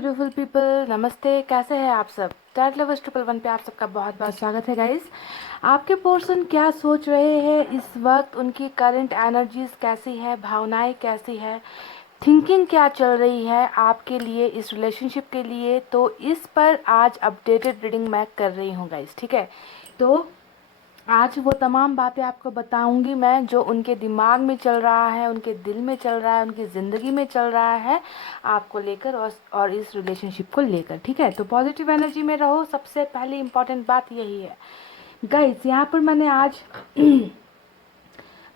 Beautiful people, नमस्ते। कैसे हैं आप सब? टैट लवर्स 111 पे आप सबका बहुत बहुत स्वागत है गाइस। आपके पर्सन क्या सोच रहे हैं इस वक्त, उनकी करंट एनर्जीज कैसी है, भावनाएं कैसी है, थिंकिंग क्या चल रही है आपके लिए, इस रिलेशनशिप के लिए, तो इस पर आज अपडेटेड रीडिंग मैं कर रही हूँ गाइस। ठीक है, तो आज वो तमाम बातें आपको बताऊंगी मैं, जो उनके दिमाग में चल रहा है, उनके दिल में चल रहा है, उनकी ज़िंदगी में चल रहा है आपको लेकर और इस रिलेशनशिप को लेकर। ठीक है, तो पॉजिटिव एनर्जी में रहो, सबसे पहली इंपॉर्टेंट बात यही है गाइस। यहाँ पर मैंने आज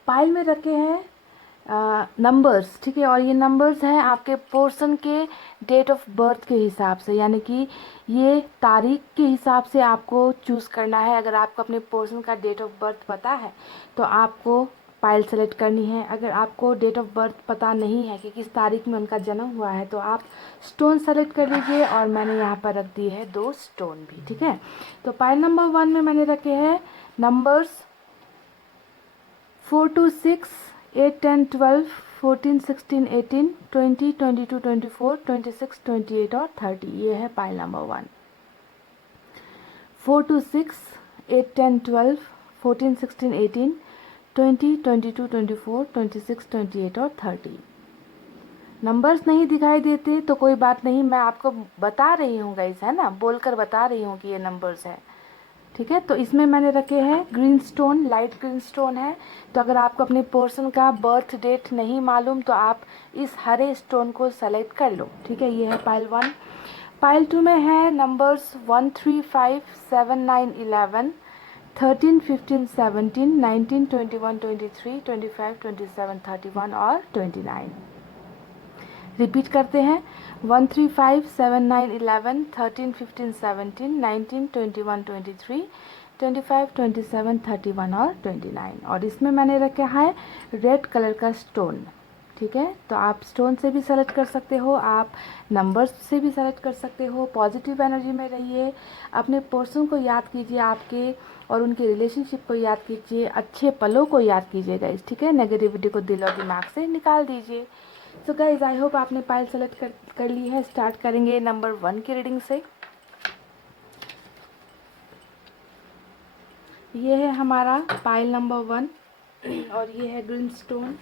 पाइल में रखे हैं नंबर्स। ठीक है, और ये नंबर्स हैं आपके पर्सन के डेट ऑफ बर्थ के हिसाब से, यानी कि ये तारीख के हिसाब से आपको चूज़ करना है। अगर आपको अपने पर्सन का डेट ऑफ बर्थ पता है तो आपको पाइल सेलेक्ट करनी है। अगर आपको डेट ऑफ बर्थ पता नहीं है कि किस तारीख में उनका जन्म हुआ है तो आप स्टोन सेलेक्ट कर लीजिए, और मैंने यहाँ पर रख दी है 2 स्टोन भी। ठीक है, तो पाइल नंबर 1 में मैंने रखे हैं नंबर्स 4 to 6, 8, 10, 12, 14, 16, 18, 20, 22, 24, 26, 28 और 30। ये है पाइल नंबर 1। 4 to 6, 8, 10, 12, 14, 16, 18, 20, 22, 24, 26, 28 और 30। नंबर्स नहीं दिखाई देते तो कोई बात नहीं, मैं आपको बता रही हूँ गाइस, है ना, बोलकर बता रही हूँ कि ये नंबर्स है। ठीक है, तो इसमें मैंने रखे हैं green stone, light green stone है। तो अगर आपको अपने पर्सन का बर्थ डेट नहीं मालूम तो आप इस हरे स्टोन को सेलेक्ट कर लो। ठीक है, ये है पाइल 1। पाइल 2 में है नंबर्स 1, 3, 5, 7, 9, 11, 13, 15, 17, 19, 21, 23, 25, 27, 31 और 29। रिपीट करते हैं, 1, 3, 5, 7, 9, 11, 13, 15, 17, 19, 21, 23, 25, 27, 31 और 29। और इसमें मैंने रखा है रेड कलर का स्टोन। ठीक है, तो आप स्टोन से भी सेलेक्ट कर सकते हो, आप नंबर्स से भी सेलेक्ट कर सकते हो। पॉजिटिव एनर्जी में रहिए, अपने पर्सन को याद कीजिए आपके, और उनके रिलेशनशिप को याद कीजिए, अच्छे पलों को याद कीजिएगा इस। ठीक है, नेगेटिविटी को दिल और दिमाग से निकाल दीजिए। सो गाइज, आई होप आपने पाइल सेलेक्ट कर ली है। स्टार्ट करेंगे नंबर 1 की रीडिंग से। ये है हमारा पाइल नंबर 1 और ये है ग्रीन स्टोन।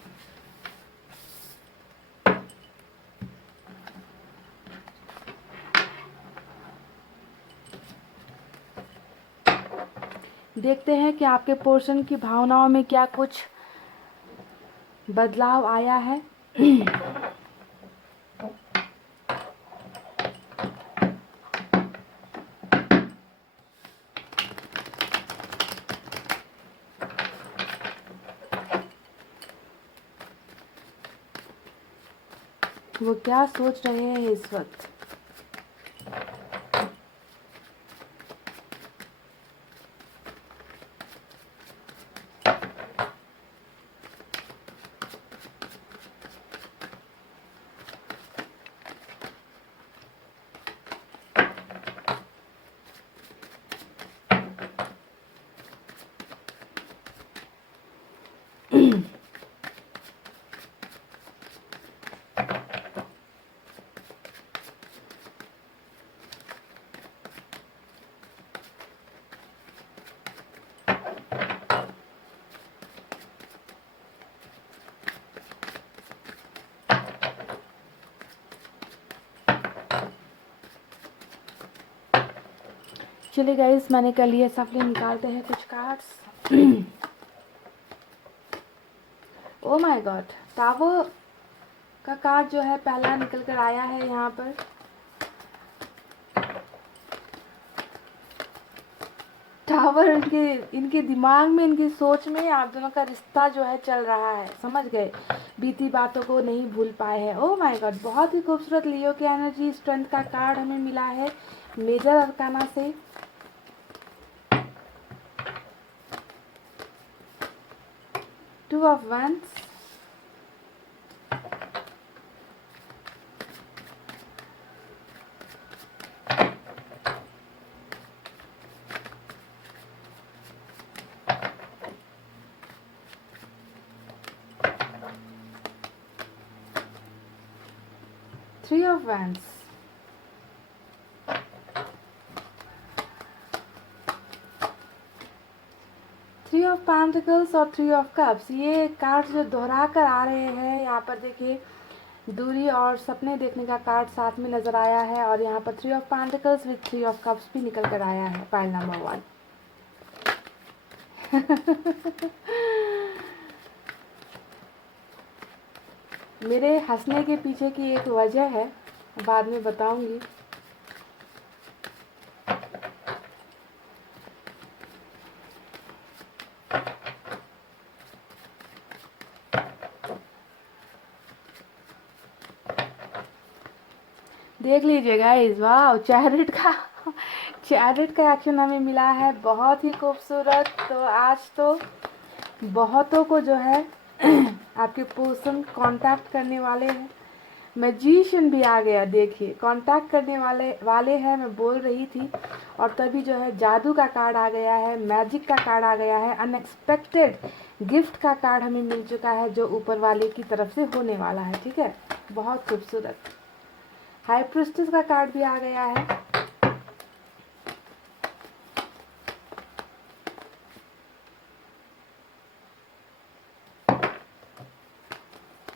देखते हैं कि आपके पोर्शन की भावनाओं में क्या कुछ बदलाव आया है। वो क्या सोच रहे हैं इस वक्त। चलिए गाइस, मैंने कर लिया सफल। निकालते हैं कुछ cards. Oh my God, tower का कार्ड जो है पहला निकल कर आया है यहाँ पर। टावर, इनके दिमाग में, इनकी सोच में आप दोनों का रिश्ता जो है चल रहा है, समझ गए, बीती बातों को नहीं भूल पाए हैं। ओह माय गॉड, बहुत ही खूबसूरत लियो की एनर्जी, स्ट्रेंथ का कार्ड हमें मिला है मेजर अरकाना से। Two of wands, three of wands, three of pentacles और थ्री ऑफ कप्स, ये कार्ड जो दोहरा कर आ रहे हैं यहाँ पर देखिए, दूरी और सपने देखने का कार्ड साथ में नज़र आया है, और यहाँ पर three of pentacles with three of cups भी निकल कर आया है पाइल नंबर 1। मेरे हंसने के पीछे की एक वजह है, बाद में बताऊंगी। देख लीजिएगा इस वाह चैरिट का चैरिट का एक्शन हमें मिला है, बहुत ही खूबसूरत। तो आज तो बहुतों को जो है आपके पर्सन कांटेक्ट करने वाले हैं। मैजिशियन भी आ गया, देखिए कांटेक्ट करने वाले हैं, मैं बोल रही थी। और तभी जो है जादू का कार्ड आ गया है, मैजिक का कार्ड आ गया है, अनएक्सपेक्टेड गिफ्ट का कार्ड हमें मिल चुका है जो ऊपर वाले की तरफ से होने वाला है। ठीक है, बहुत खूबसूरत। हाई प्रिस्टेस का कार्ड भी आ गया है।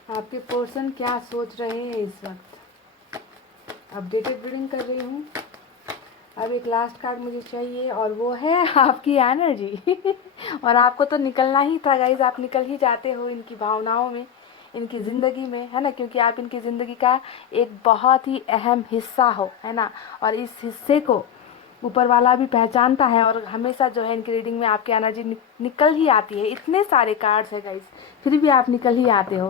आपके पर्सन क्या सोच रहे हैं इस वक्त। अपडेटेड रीडिंग कर रही हूँ। अब एक लास्ट कार्ड मुझे चाहिए और वो है आपकी एनर्जी और आपको तो निकलना ही था गाइज, आप निकल ही जाते हो इनकी भावनाओं में, इनकी ज़िंदगी में, है ना, क्योंकि आप इनकी ज़िंदगी का एक बहुत ही अहम हिस्सा हो, है ना। और इस हिस्से को ऊपर वाला भी पहचानता है, और हमेशा जो है इनकी रीडिंग में आपकी एनर्जी निकल ही आती है। इतने सारे कार्ड्स है गाइस, फिर भी आप निकल ही आते हो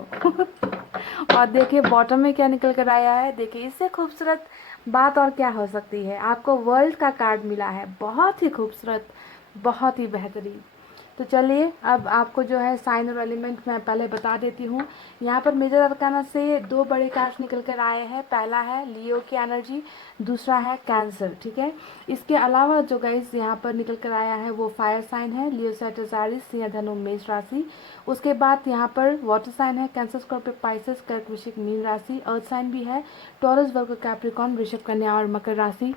और देखिए बॉटम में क्या निकल कर आया है, देखिए इससे खूबसूरत बात और क्या हो सकती है। आपको वर्ल्ड का कार्ड मिला है, बहुत ही खूबसूरत, बहुत ही बेहतरीन। तो चलिए अब आपको जो है साइन और एलिमेंट मैं पहले बता देती हूँ। यहाँ पर मेजर अरकाना से 2 बड़े कार्ड्स निकल कर आए हैं। पहला है लियो की एनर्जी, दूसरा है कैंसर। ठीक है, इसके अलावा जो गाइस यहाँ पर निकल कर आया है वो फायर साइन है, लियो सेजिटेरियस एरीज सिंह धनु मेष राशि। उसके बाद यहाँ पर वाटर साइन है, कैंसर स्कॉर्पियो पाइसेस कर्क वृश्चिक मीन राशि। अर्थ साइन भी है, टॉरस वर्गो कैप्रिकॉर्न वृषभ कन्या और मकर राशि।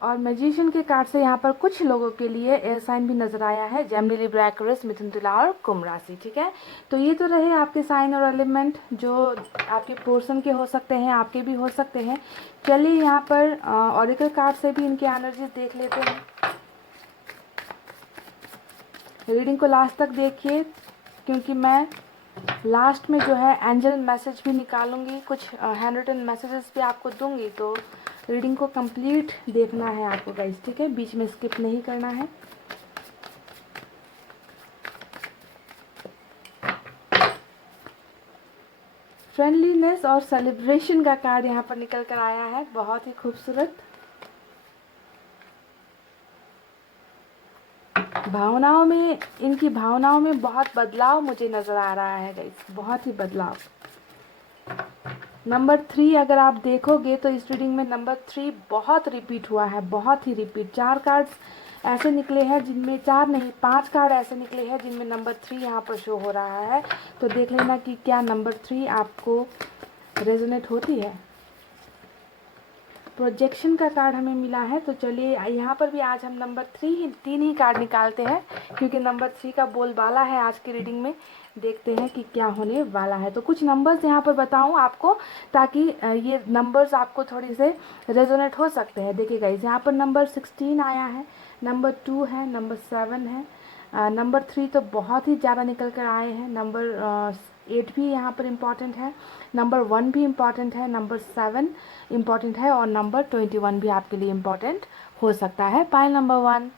और मैजिशियन के कार्ड से यहाँ पर कुछ लोगों के लिए एयर साइन भी नजर आया है, जेमिनी लिब्रा एक्वेरियस मिथुन तुला और कुंभ राशि। ठीक है, तो ये तो रहे आपके साइन और एलिमेंट जो आपके पोर्शन के हो सकते हैं, आपके भी हो सकते हैं। चलिए यहाँ पर ऑरिकल कार्ड से भी इनकी एनर्जी देख लेते हैं। रीडिंग को लास्ट तक देखिए, क्योंकि मैं लास्ट में जो है एंजल मैसेज भी निकालूंगी, कुछ हैंड रिटन मैसेजेस भी आपको दूंगी। तो रीडिंग को कंप्लीट देखना है आपको गाइस, ठीक है, बीच में स्किप नहीं करना है। फ्रेंडलीनेस और सेलिब्रेशन का कार्ड यहाँ पर निकल कर आया है, बहुत ही खूबसूरत। भावनाओं में, इनकी भावनाओं में बहुत बदलाव मुझे नज़र आ रहा है गाइस, बहुत ही बदलाव। नंबर 3 अगर आप देखोगे तो इस रीडिंग में नंबर 3 बहुत रिपीट हुआ है, बहुत ही रिपीट। 4 कार्ड्स ऐसे निकले हैं जिनमें, 4 नहीं 5 कार्ड ऐसे निकले हैं जिनमें नंबर 3 यहाँ पर शो हो रहा है। तो देख लेना कि क्या नंबर 3 आपको रेजोनेट होती है। प्रोजेक्शन का कार्ड हमें मिला है, तो चलिए यहाँ पर भी आज हम नंबर 3 ही कार्ड निकालते हैं, क्योंकि नंबर 3 का बोलबाला है आज की रीडिंग में। देखते हैं कि क्या होने वाला है। तो कुछ नंबर्स यहाँ पर बताऊँ आपको, ताकि ये नंबर्स आपको थोड़ी से रेजोनेट हो सकते हैं। देखिए गाइस, यहाँ पर नंबर 16 आया है, नंबर 2 है, नंबर 7 है, नंबर 3 तो बहुत ही ज़्यादा निकल कर आए हैं। नंबर 8 भी यहाँ पर इम्पॉर्टेंट है, नंबर 1 भी इम्पॉर्टेंट है, नंबर 7 इम्पॉर्टेंट है, और नंबर 21 भी आपके लिए इम्पॉर्टेंट हो सकता है। पाइल नंबर 1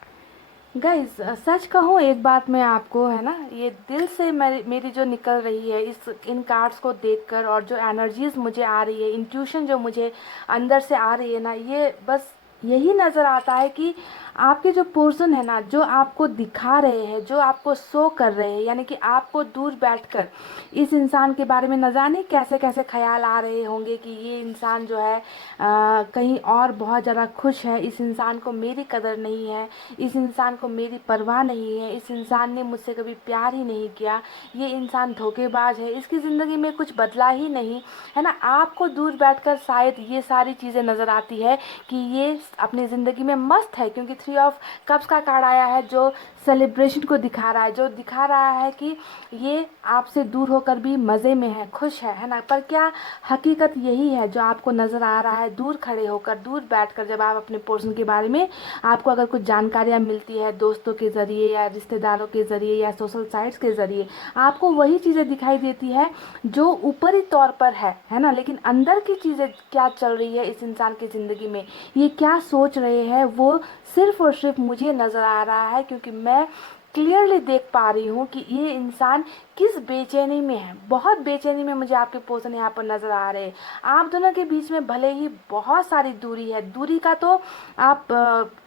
गाइज, सच कहूँ एक बात मैं आपको, है ना, ये दिल से मेरी जो निकल रही है इन कार्ड्स को देखकर, और जो एनर्जीज मुझे आ रही है, इंट्यूशन जो मुझे अंदर से आ रही है ना, ये बस यही नज़र आता है कि आपके जो पर्सन है ना, जो आपको दिखा रहे हैं, जो आपको शो कर रहे हैं, यानी कि आपको दूर बैठकर इस इंसान के बारे में न जाने कैसे कैसे ख्याल आ रहे होंगे कि ये इंसान जो है कहीं और बहुत ज़्यादा खुश है, इस इंसान को मेरी कदर नहीं है, इस इंसान को मेरी परवाह नहीं है, इस इंसान ने मुझसे कभी प्यार ही नहीं किया, ये इंसान धोखेबाज है, इसकी ज़िंदगी में कुछ बदला ही नहीं, है ना। आपको दूर बैठकर शायद ये सारी चीज़ें नज़र आती है कि ये अपनी ज़िंदगी में मस्त है, क्योंकि थ्री ऑफ कप्स का कार्ड आया है जो सेलिब्रेशन को दिखा रहा है, जो दिखा रहा है कि ये आपसे दूर होकर भी मज़े में है, खुश है ना। पर क्या हकीकत यही है जो आपको नज़र आ रहा है? दूर खड़े होकर, दूर बैठकर जब आप अपने पोर्शन के बारे में आपको अगर कुछ जानकारियाँ मिलती है दोस्तों के ज़रिए या रिश्तेदारों के ज़रिए या सोशल साइट्स के ज़रिए, आपको वही चीज़ें दिखाई देती है जो ऊपरी तौर पर है ना। लेकिन अंदर की चीज़ें क्या चल रही है इस इंसान की ज़िंदगी में, ये क्या सोच रहे हैं, वो सिर्फ़ और सिर्फ मुझे नज़र आ रहा है, क्योंकि मैं क्लियरली देख पा रही हूँ कि ये इंसान किस बेचैनी में है। बहुत बेचैनी में मुझे आपके पर्सन यहाँ पर नज़र आ रहे हैं। आप दोनों के बीच में भले ही बहुत सारी दूरी है, दूरी का तो आप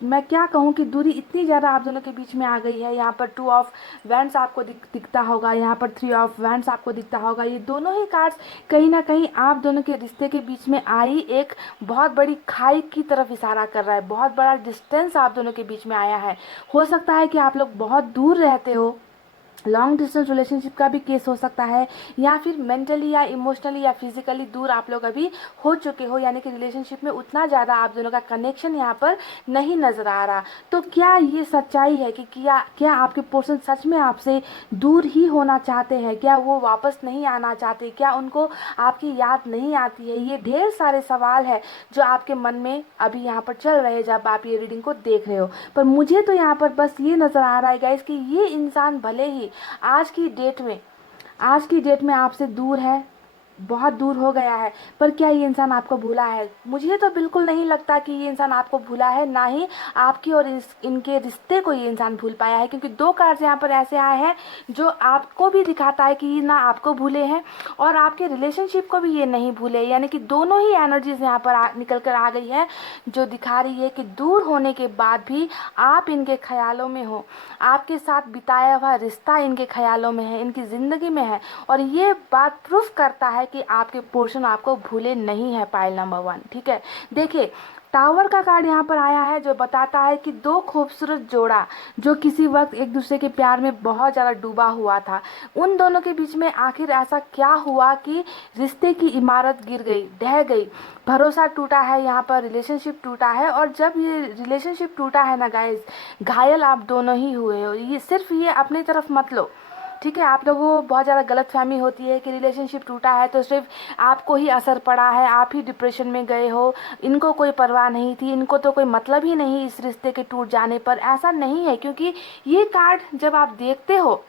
मैं क्या कहूँ कि दूरी इतनी ज़्यादा आप दोनों के बीच में आ गई है। यहाँ पर टू ऑफ वैंड्स आपको दिखता होगा, यहाँ पर थ्री ऑफ वैंड्स आपको दिखता होगा। ये दोनों ही कार्ड्स कहीं ना कहीं आप दोनों के रिश्ते के बीच में आई एक बहुत बड़ी खाई की तरफ इशारा कर रहा है। बहुत बड़ा डिस्टेंस आप दोनों के बीच में आया है। हो सकता है कि आप लोग बहुत दूर रहते हो, लॉन्ग डिस्टेंस रिलेशनशिप का भी केस हो सकता है, या फिर मेंटली या इमोशनली या फिजिकली दूर आप लोग अभी हो चुके हो, यानी कि रिलेशनशिप में उतना ज़्यादा आप दोनों का कनेक्शन यहाँ पर नहीं नज़र आ रहा। तो क्या ये सच्चाई है कि क्या आपके पर्सन सच में आपसे दूर ही होना चाहते हैं? क्या वो वापस नहीं आना चाहते? क्या उनको आपकी याद नहीं आती है? ये ढेर सारे सवाल है जो आपके मन में अभी यहाँ पर चल रहे हैं जब आप ये रीडिंग को देख रहे हो। पर मुझे तो यहाँ पर बस ये नज़र आ रहा है गाइस कि ये इंसान भले ही आज की डेट में आपसे दूर है, बहुत दूर हो गया है, पर क्या ये इंसान आपको भूला है? मुझे तो बिल्कुल नहीं लगता कि ये इंसान आपको भूला है, ना ही आपकी और इनके रिश्ते को ये इंसान भूल पाया है। क्योंकि दो कार्ड्स यहाँ पर ऐसे आए हैं जो आपको भी दिखाता है कि ये ना आपको भूले हैं और आपके रिलेशनशिप को भी ये नहीं भूले। यानी कि दोनों ही एनर्जीज यहाँ पर निकल कर आ गई है जो दिखा रही है कि दूर होने के बाद भी आप इनके ख्यालों में हो, आपके साथ बिताया हुआ रिश्ता इनके ख्यालों में है, इनकी ज़िंदगी में है। और ये बात प्रूफ करता है कि आपके पोर्शन आपको भूले नहीं है। पाइल नंबर 1, ठीक है। देखिए, टावर का कार्ड यहाँ पर आया है जो बताता है कि दो खूबसूरत जोड़ा जो किसी वक्त एक दूसरे के प्यार में बहुत ज़्यादा डूबा हुआ था, उन दोनों के बीच में आखिर ऐसा क्या हुआ कि रिश्ते की इमारत गिर गई, ढह गई, भरोसा टूटा है, यहाँ पर रिलेशनशिप टूटा है। और जब ये रिलेशनशिप टूटा है ना गाइस, घायल आप दोनों ही हुए हो। ये सिर्फ ये अपनी तरफ मत लो, ठीक है। आप लोगों को बहुत ज़्यादा गलतफहमी होती है कि रिलेशनशिप टूटा है तो सिर्फ आपको ही असर पड़ा है, आप ही डिप्रेशन में गए हो, इनको कोई परवाह नहीं थी, इनको तो कोई मतलब ही नहीं इस रिश्ते के टूट जाने पर। ऐसा नहीं है, क्योंकि ये कार्ड जब आप देखते हो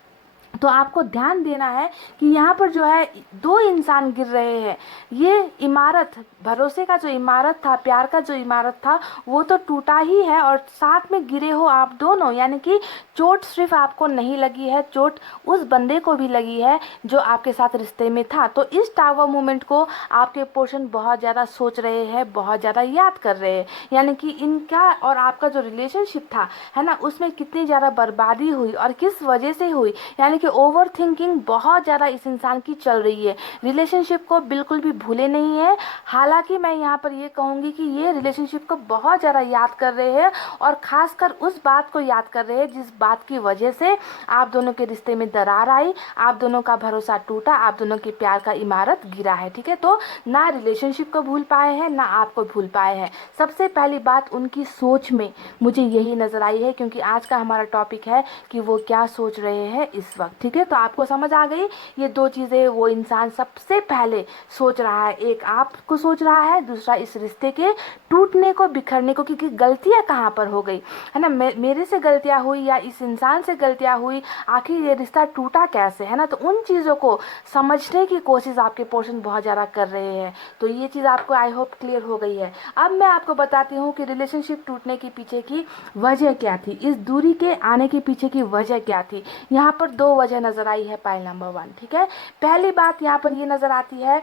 तो आपको ध्यान देना है कि यहाँ पर जो है दो इंसान गिर रहे हैं। ये इमारत, भरोसे का जो इमारत था, प्यार का जो इमारत था, वो तो टूटा ही है और साथ में गिरे हो आप दोनों। यानी कि चोट सिर्फ आपको नहीं लगी है, चोट उस बंदे को भी लगी है जो आपके साथ रिश्ते में था। तो इस टावर मोमेंट को आपके पोर्शन बहुत ज़्यादा सोच रहे हैं, बहुत ज़्यादा याद कर रहे हैं। यानी कि इनका और आपका जो रिलेशनशिप था है ना, उसमें कितनी ज़्यादा बर्बादी हुई और किस वजह से हुई। यानी कि ओवर थिंकिंग बहुत ज़्यादा इस इंसान की चल रही है। रिलेशनशिप को बिल्कुल भी भूले नहीं है। हालांकि मैं यहाँ पर ये कहूँगी कि ये रिलेशनशिप को बहुत ज़्यादा याद कर रहे हैं और ख़ासकर उस बात को याद कर रहे हैं जिस बात की वजह से आप दोनों के रिश्ते में दरार आई, आप दोनों का भरोसा टूटा, आप दोनों के प्यार का इमारत गिरा है, ठीक है। तो ना रिलेशनशिप को भूल पाए हैं, ना आपको भूल पाए हैं। सबसे पहली बात उनकी सोच में मुझे यही नज़र आई है, क्योंकि आज का हमारा टॉपिक है कि वो क्या सोच रहे हैं इस वक्त, ठीक है। तो आपको समझ आ गई ये दो चीज़ें। वो इंसान सबसे पहले सोच रहा है, एक आपको सोच रहा है, दूसरा इस रिश्ते के टूटने को, बिखरने को, क्योंकि गलतियां कहाँ पर हो गई है ना, मेरे से गलतियां हुई या इस इंसान से गलतियां हुई, आखिर ये रिश्ता टूटा कैसे, है ना। तो उन चीज़ों को समझने की कोशिश आपके पोर्शन बहुत ज़्यादा कर रहे हैं। तो ये चीज़ आपको आई होप क्लियर हो गई है। अब मैं आपको बताती हूँ कि रिलेशनशिप टूटने के पीछे की वजह क्या थी, इस दूरी के आने के पीछे की वजह क्या थी। यहाँ पर दो वजह नज़र आई है पाइल नंबर 1, ठीक है। पहली बात यहाँ पर ये नज़र आती है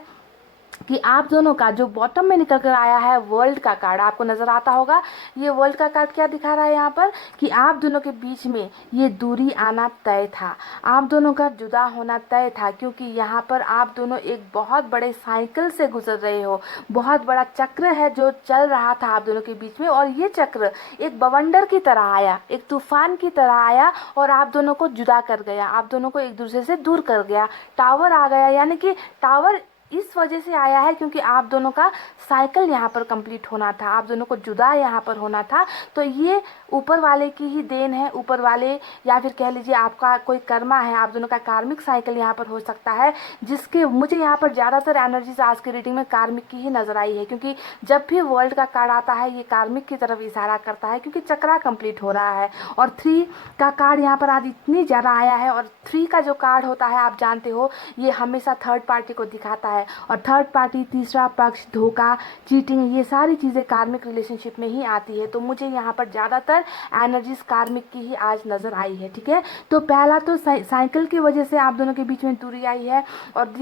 कि आप दोनों का जो बॉटम में निकल कर आया है वर्ल्ड का कार्ड, आपको नज़र आता होगा। ये वर्ल्ड का कार्ड क्या दिखा रहा है यहाँ पर कि आप दोनों के बीच में ये दूरी आना तय था, आप दोनों का जुदा होना तय था, क्योंकि यहाँ पर आप दोनों एक बहुत बड़े साइकिल से गुजर रहे हो। बहुत बड़ा चक्र है जो चल रहा था आप दोनों के बीच में, और ये चक्र एक बवंडर की तरह आया, एक तूफान की तरह आया और आप दोनों को जुदा कर गया, आप दोनों को एक दूसरे से दूर कर गया। टावर आ गया, यानी कि टावर इस वजह से आया है क्योंकि आप दोनों का साइकिल यहाँ पर कंप्लीट होना था, आप दोनों को जुदा यहाँ पर होना था। तो ये ऊपर वाले की ही देन है, ऊपर वाले या फिर कह लीजिए आपका कोई कर्मा है, आप दोनों का कार्मिक साइकिल यहाँ पर हो सकता है, जिसके मुझे यहाँ पर ज़्यादातर एनर्जीज आज की रीडिंग में कार्मिक की ही नजर आई है। क्योंकि जब भी वर्ल्ड का कार्ड आता है ये कार्मिक की तरफ इशारा करता है, क्योंकि चक्रा कंप्लीट हो रहा है। और 3 का कार्ड यहाँ पर आज इतनी ज़्यादा आया है, और 3 का जो कार्ड होता है आप जानते हो ये हमेशा थर्ड पार्टी को दिखाता है, और थर्ड पार्टी, तीसरा पक्ष, धोखा, चीटिंग, ये सारी चीज़ें कार्मिक रिलेशनशिप में ही आती है। तो मुझे यहाँ पर ज़्यादातर एनर्जीज कार्मिक की ही आज नज़र आई है। ठीक है, तो पहला तो साइकिल की वजह से आप दोनों के बीच में दूरी आई है, और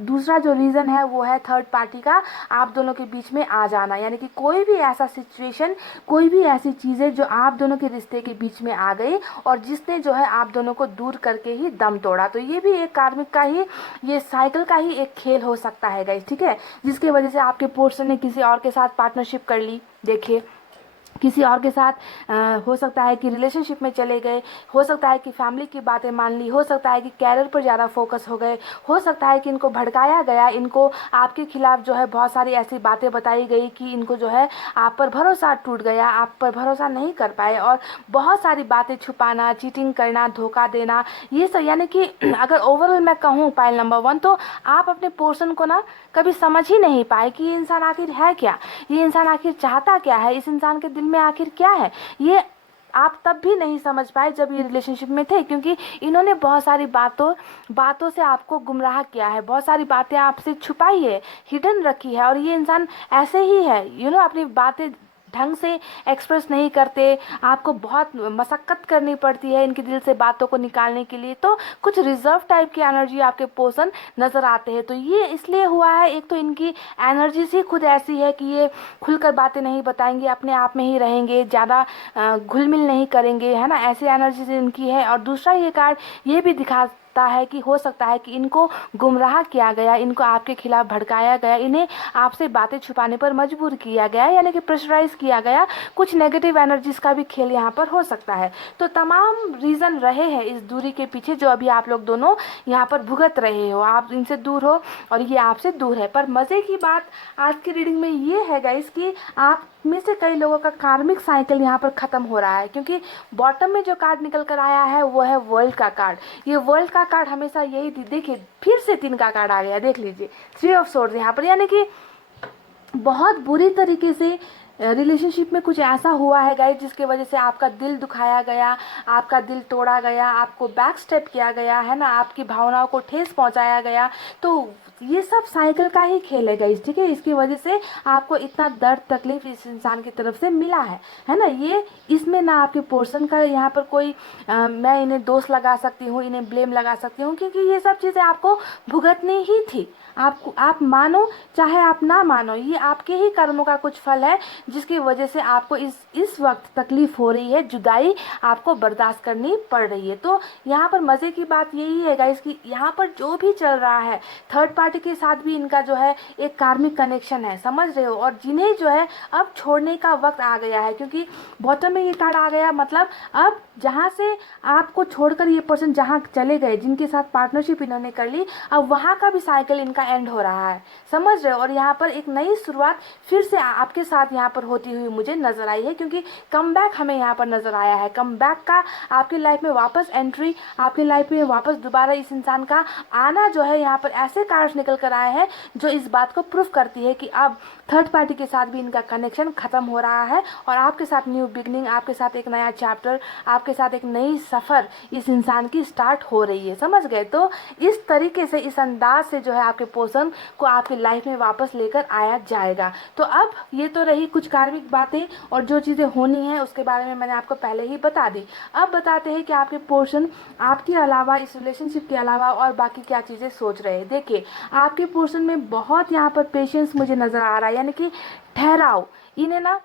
दूसरा जो रीज़न है वो है थर्ड पार्टी का आप दोनों के बीच में आ जाना। यानी कि कोई भी ऐसा सिचुएशन, कोई भी ऐसी चीज़ें जो आप दोनों के रिश्ते के बीच में आ गई और जिसने जो है आप दोनों को दूर करके ही दम तोड़ा। तो ये भी एक कार्मिक का ही, ये साइकिल का ही एक खेल हो सकता है गाइस। ठीक है, जिसकी वजह से आपके पोर्शन ने किसी और के साथ पार्टनरशिप कर ली, देखिए किसी और के साथ हो सकता है कि रिलेशनशिप में चले गए, हो सकता है कि फैमिली की बातें मान ली, हो सकता है कि कैरियर पर ज़्यादा फोकस हो गए, हो सकता है कि इनको भड़काया गया, इनको आपके खिलाफ जो है बहुत सारी ऐसी बातें बताई गई कि इनको जो है आप पर भरोसा टूट गया, आप पर भरोसा नहीं कर पाए, और बहुत सारी बातें छुपाना, चीटिंग करना, धोखा देना, ये सब। यानी कि अगर ओवरऑल मैं कहूँ पाइल नंबर 1, तो आप अपने पोर्शन को ना कभी समझ ही नहीं पाए कि ये इंसान आखिर है क्या, ये इंसान आखिर चाहता क्या है, इस इंसान के दिल में आखिर क्या है, ये आप तब भी नहीं समझ पाए जब ये रिलेशनशिप में थे। क्योंकि इन्होंने बहुत सारी बातों से आपको गुमराह किया है, बहुत सारी बातें आपसे छुपाई है, हिडन रखी है, और ये इंसान ऐसे ही है, अपनी बातें ढंग से एक्सप्रेस नहीं करते, आपको बहुत मशक्कत करनी पड़ती है इनके दिल से बातों को निकालने के लिए। तो कुछ रिजर्व टाइप की एनर्जी आपके पोर्शन नज़र आते हैं। तो ये इसलिए हुआ है, एक तो इनकी एनर्जी ही खुद ऐसी है कि ये खुलकर बातें नहीं बताएंगे, अपने आप में ही रहेंगे, ज़्यादा घुल मिल नहीं करेंगे, है ना, ऐसी एनर्जी इनकी है। और दूसरा ये कार्ड ये भी दिखाता है कि हो सकता है कि इनको गुमराह किया गया, इनको आपके खिलाफ भड़काया गया, इन्हें आपसे बातें छुपाने पर मजबूर किया गया, यानी कि प्रेशराइज किया गया। कुछ नेगेटिव एनर्जीज का भी खेल यहाँ पर हो सकता है। तो तमाम रीज़न रहे हैं इस दूरी के पीछे जो अभी आप लोग दोनों यहाँ पर भुगत रहे हो, आप इनसे दूर हो और ये आपसे दूर है। पर मज़े की बात आज की रीडिंग में ये है गाइस कि आप में से कई लोगों का कार्मिक साइकिल यहाँ पर ख़त्म हो रहा है, क्योंकि बॉटम में जो कार्ड निकल कर आया है वो है वर्ल्ड का कार्ड। ये वर्ल्ड का कार्ड हमेशा यही थी, देखिए फिर से 3 का कार्ड आ गया, देख लीजिए 3 ऑफ सोर्ड्स यहाँ पर। यानी कि बहुत बुरी तरीके से रिलेशनशिप में कुछ ऐसा हुआ है गाइस जिसकी वजह से आपका दिल दुखाया गया, आपका दिल तोड़ा गया, आपको बैक स्टेप किया गया, है ना, आपकी भावनाओं को ठेस पहुंचाया गया। तो ये सब साइकिल का ही खेल है गाइस। ठीक है, इसकी वजह से आपको इतना दर्द तकलीफ इस इंसान की तरफ से मिला है ना। ये इसमें ना आपके पोर्शन का यहाँ पर कोई मैं इन्हें दोष लगा सकती हूँ, इन्हें ब्लेम लगा सकती हूँ, क्योंकि ये सब चीज़ें आपको भुगतनी ही थी। आप मानो चाहे आप ना मानो, ये आपके ही कर्मों का कुछ फल है जिसकी वजह से आपको इस वक्त तकलीफ हो रही है, जुदाई आपको बर्दाश्त करनी पड़ रही है। तो यहाँ पर मज़े की बात यही है गाइस कि यहाँ पर जो भी चल रहा है थर्ड पार्टी के साथ भी इनका जो है एक कार्मिक कनेक्शन है, समझ रहे हो, और जिन्हें जो है अब छोड़ने का वक्त आ गया है। क्योंकि बॉटम में ये कार्ड आ गया, मतलब अब जहाँ से आपको छोड़कर ये पर्सन जहाँ चले गए, जिनके साथ पार्टनरशिप इन्होंने कर ली, अब वहाँ का भी साइकिल इनका एंड हो रहा है, समझ रहे हो। और यहाँ पर एक नई शुरुआत फिर से आपके साथ यहाँ पर होती हुई मुझे नजर आई है, क्योंकि कमबैक हमें यहाँ पर नजर आया है। कमबैक का आपकी लाइफ में वापस एंट्री, आपकी लाइफ में वापस दोबारा इस इंसान का आना जो है, यहाँ पर ऐसे कार्ड्स निकल कर आए हैं जो इस बात को प्रूफ करती है कि अब थर्ड पार्टी के साथ भी इनका कनेक्शन खत्म हो रहा है और आपके साथ न्यू बिगनिंग, आपके साथ एक नया चैप्टर, आपके साथ एक नई सफ़र इस इंसान की स्टार्ट हो रही है, समझ गए। तो इस तरीके से, इस अंदाज से जो है आपके पर्सन को आपकी लाइफ में वापस लेकर आया जाएगा। तो अब ये तो रही कुछ कार्मिक बातें, और जो चीज़ें होनी है उसके बारे में मैंने आपको पहले ही बता दी। अब बताते हैं कि आपके पर्सन आपके अलावा, इस रिलेशनशिप के अलावा और बाकी क्या चीज़ें सोच रहे हैं। देखिए आपके पर्सन में बहुत यहाँ पर पेशेंस मुझे नज़र आ रहा है, यानी कि ठहराव। इन्हें ना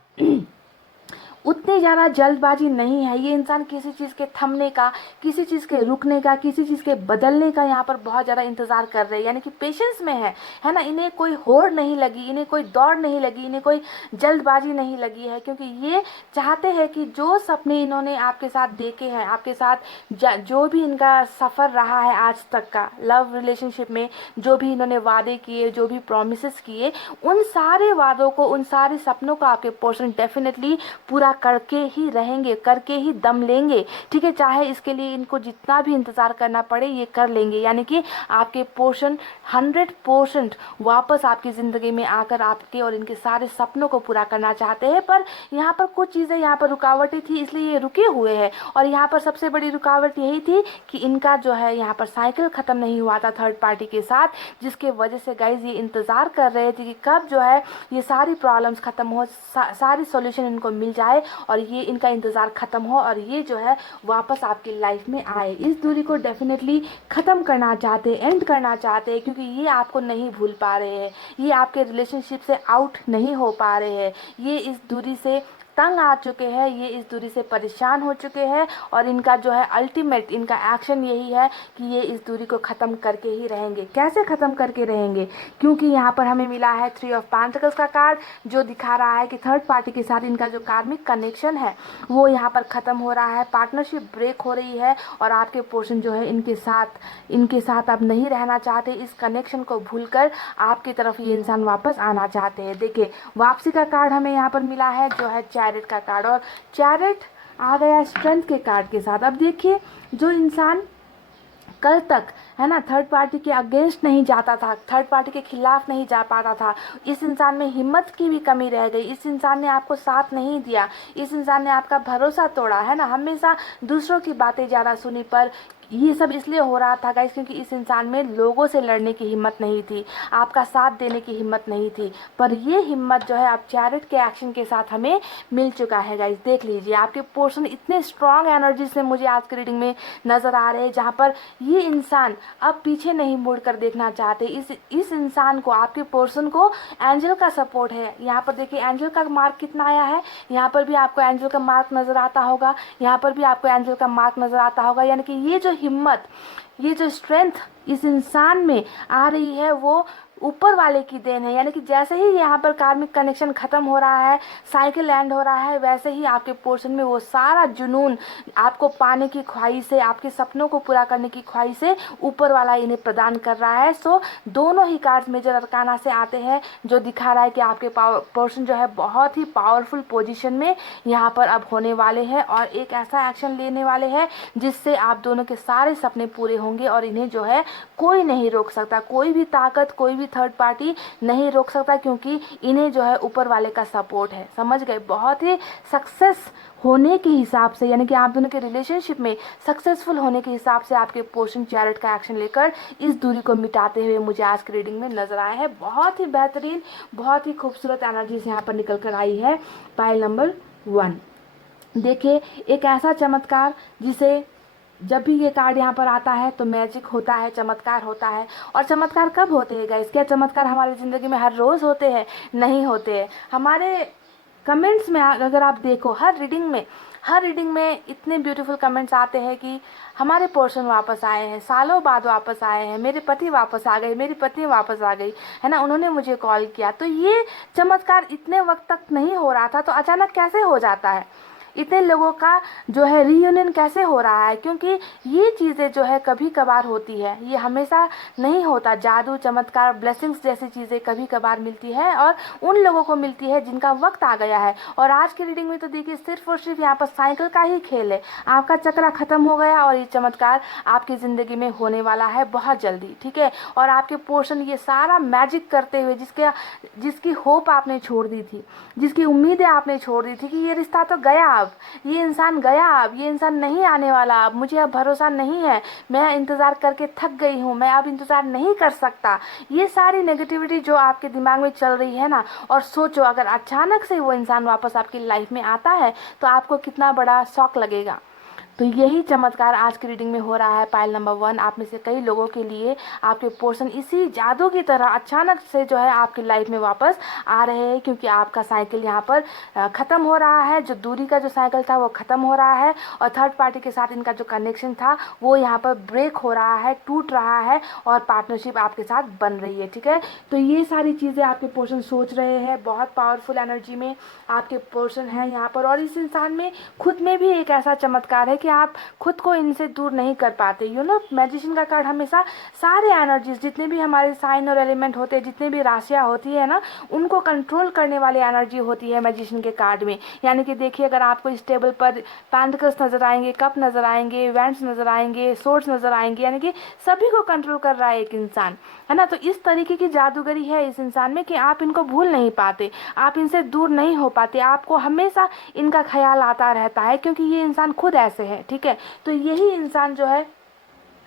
उतनी ज़्यादा जल्दबाजी नहीं है। ये इंसान किसी चीज़ के थमने का, किसी चीज़ के रुकने का, किसी चीज़ के बदलने का यहाँ पर बहुत ज़्यादा इंतज़ार कर रहे हैं, यानी कि पेशेंस में है ना। इन्हें कोई होड़ नहीं लगी, इन्हें कोई दौड़ नहीं लगी, इन्हें कोई जल्दबाजी नहीं लगी है, क्योंकि ये चाहते हैं कि जो सपने इन्होंने आपके साथ देखे हैं, आपके साथ जो भी इनका सफ़र रहा है आज तक का लव रिलेशनशिप में, जो भी इन्होंने वादे किए, जो भी प्रॉमिसेस किए, उन सारे वादों को, उन सारे सपनों को आपके पर्सन डेफिनेटली पूरा करके ही रहेंगे, करके ही दम लेंगे, ठीक है। चाहे इसके लिए इनको जितना भी इंतज़ार करना पड़े ये कर लेंगे, यानी कि आपके पोर्शन 100% वापस आपकी ज़िंदगी में आकर आपके और इनके सारे सपनों को पूरा करना चाहते हैं। पर यहाँ पर कुछ चीज़ें, यहाँ पर रुकावटें थी, इसलिए ये रुके हुए हैं। और यहाँ पर सबसे बड़ी रुकावट यही थी कि इनका जो है यहाँ पर साइकिल ख़त्म नहीं हुआ था थर्ड पार्टी के साथ, जिसके वजह से गाइज ये इंतज़ार कर रहे थे कि कब जो है ये सारी प्रॉब्लम्स ख़त्म हो, सारी सॉल्यूशन इनको मिल जाए और ये इनका इंतज़ार ख़त्म हो और ये जो है वापस आपकी लाइफ में आए। इस दूरी को डेफिनेटली ख़त्म करना चाहते हैं, एंड करना चाहते हैं, क्योंकि ये आपको नहीं भूल पा रहे हैं, ये आपके रिलेशनशिप से आउट नहीं हो पा रहे हैं, ये इस दूरी से तंग आ चुके हैं, ये इस दूरी से परेशान हो चुके हैं। और इनका जो है अल्टीमेट इनका एक्शन यही है कि ये इस दूरी को ख़त्म करके ही रहेंगे। कैसे ख़त्म करके रहेंगे? क्योंकि यहाँ पर हमें मिला है 3 ऑफ पेंटिकल्स का कार्ड, जो दिखा रहा है कि थर्ड पार्टी के साथ इनका जो कार्मिक कनेक्शन है वो यहाँ पर ख़त्म हो रहा है, पार्टनरशिप ब्रेक हो रही है और आपके पोर्शन जो है इनके साथ अब नहीं रहना चाहते। इस कनेक्शन को भूलकर आपकी तरफ ये इंसान वापस आना चाहते हैं। देखिए, वापसी का कार्ड हमें यहाँ पर मिला है, जो है चैरिट का कार्ड, और चैरिट आ गया स्ट्रेंथ के कार्ड के साथ। अब देखिए, जो इंसान कल तक है ना थर्ड पार्टी के अगेंस्ट नहीं जाता था, थर्ड पार्टी के खिलाफ नहीं जा पाता था, इस इंसान में हिम्मत की भी कमी रह गई, इस इंसान ने आपको साथ नहीं दिया, इस इंसान ने आपका भरोसा तोड़ा, है ना, हमेशा दूसरों की बातें ज़्यादा सुनी। पर ये सब इसलिए हो रहा था गाइस क्योंकि इस इंसान में लोगों से लड़ने की हिम्मत नहीं थी, आपका साथ देने की हिम्मत नहीं थी। पर ये हिम्मत जो है आप चैरिट के एक्शन के साथ हमें मिल चुका है गाइस। देख लीजिए, आपके पोर्शन इतने स्ट्रॉन्ग एनर्जी से मुझे आज की रीडिंग में नज़र आ रहे हैं, जहाँ पर ये इंसान अब पीछे नहीं मुड़ कर देखना चाहते। इस इंसान को, आपके पोर्शन को एंजल का सपोर्ट है। यहाँ पर देखिए एंजल का मार्क कितना आया है, यहाँ पर भी आपको एंजल का मार्क नज़र आता होगा, यहाँ पर भी आपको एंजल का मार्क नज़र आता होगा। यानी कि ये जो हिम्मत, ये जो स्ट्रेंथ इस इंसान में आ रही है वो ऊपर वाले की देन है। यानी कि जैसे ही यहाँ पर कार्मिक कनेक्शन ख़त्म हो रहा है, साइकिल एंड हो रहा है, वैसे ही आपके पोर्शन में वो सारा जुनून, आपको पाने की ख्वाहिश से, आपके सपनों को पूरा करने की ख्वाहिश से ऊपर वाला इन्हें प्रदान कर रहा है। सो दोनों ही कार्ड्स मेजर अरकाना से आते हैं, जो दिखा रहा है कि आपके पोर्शन जो है बहुत ही पावरफुल पोजीशन में यहाँ पर अब होने वाले हैं और एक ऐसा एक्शन लेने वाले हैं जिससे आप दोनों के सारे सपने पूरे होंगे और इन्हें जो है कोई नहीं रोक सकता, कोई भी ताकत, कोई भी थर्ड पार्टी नहीं रोक सकता, क्योंकि इन्हें जो है ऊपर वाले का सपोर्ट है। समझ गए? बहुत ही सक्सेस होने के हिसाब से, यानी कि आप दोनों के रिलेशनशिप में सक्सेसफुल होने के हिसाब से आपके पोर्शन चैरिट का एक्शन लेकर इस दूरी को मिटाते हुए मुझे आज की रीडिंग में नजर आया है। बहुत ही बेहतरीन, बहुत ही खूबसूरत एनर्जीज यहाँ पर निकल कर आई है। पाइल नंबर 1 देखिए, एक ऐसा चमत्कार जिसे जब भी ये कार्ड यहाँ पर आता है तो मैजिक होता है, चमत्कार होता है। और चमत्कार कब होते हैं गाइस? क्या चमत्कार हमारी ज़िंदगी में हर रोज़ होते हैं? नहीं होते हैं। हमारे कमेंट्स में अगर आप देखो, हर रीडिंग में इतने ब्यूटीफुल कमेंट्स आते हैं कि हमारे पोर्शन वापस आए हैं, सालों बाद वापस आए हैं, मेरे पति वापस आ गए, मेरी पत्नी वापस आ गई, है ना, उन्होंने मुझे कॉल किया। तो ये चमत्कार इतने वक्त तक नहीं हो रहा था, तो अचानक कैसे हो जाता है? इतने लोगों का जो है रीयूनियन कैसे हो रहा है? क्योंकि ये चीज़ें जो है कभी कभार होती है, ये हमेशा नहीं होता। जादू, चमत्कार, ब्लेसिंग्स जैसी चीज़ें कभी कभार मिलती है और उन लोगों को मिलती है जिनका वक्त आ गया है। और आज की रीडिंग में तो देखिए सिर्फ और सिर्फ यहाँ पर साइकिल का ही खेल है। आपका चक्रा खत्म हो गया और ये चमत्कार आपकी ज़िंदगी में होने वाला है बहुत जल्दी, ठीक है। और आपके पोर्शन ये सारा मैजिक करते हुए, जिसकी होप आपने छोड़ दी थी, जिसकी उम्मीदें आपने छोड़ दी थी कि ये रिश्ता तो गया, अब ये इंसान गया, अब ये इंसान नहीं आने वाला, अब मुझे अब भरोसा नहीं है, मैं इंतज़ार करके थक गई हूँ, मैं अब इंतज़ार नहीं कर सकता। ये सारी नेगेटिविटी जो आपके दिमाग में चल रही है ना, और सोचो अगर अचानक से वो इंसान वापस आपकी लाइफ में आता है तो आपको कितना बड़ा शॉक लगेगा। तो यही चमत्कार आज की रीडिंग में हो रहा है पाइल नंबर 1। आप में से कई लोगों के लिए आपके पोर्शन इसी जादू की तरह अचानक से जो है आपकी लाइफ में वापस आ रहे हैं, क्योंकि आपका साइकिल यहाँ पर ख़त्म हो रहा है। जो दूरी का जो साइकिल था वो ख़त्म हो रहा है, और थर्ड पार्टी के साथ इनका जो कनेक्शन था वो यहाँ पर ब्रेक हो रहा है, टूट रहा है, और पार्टनरशिप आपके साथ बन रही है। ठीक है, तो ये सारी चीज़ें आपके पोर्शन सोच रहे हैं। बहुत पावरफुल एनर्जी में आपके पोर्शन है यहाँ पर, और इस इंसान में खुद में भी एक ऐसा चमत्कार है कि आप खुद को इनसे दूर नहीं कर पाते। यू नो, मैजिशियन का कार्ड हमेशा सारे एनर्जीज, जितने भी हमारे साइन और एलिमेंट होते हैं, जितने भी राशियाँ होती है ना, उनको कंट्रोल करने वाली एनर्जी होती है मैजिशियन के कार्ड में। यानी कि देखिए, अगर आपको इस टेबल पर पेंटिकल्स नजर आएंगे, कप नजर आएंगे, वैंड्स नजर आएंगे, सोर्ड्स नजर आएंगे, यानी कि सभी को कंट्रोल कर रहा है एक इंसान, है ना। तो इस तरीके की जादूगरी है इस इंसान में कि आप इनको भूल नहीं पाते, आप इनसे दूर नहीं हो पाते, आपको हमेशा इनका ख्याल आता रहता है, क्योंकि ये इंसान खुद ऐसे है। ठीक है, तो यही इंसान जो है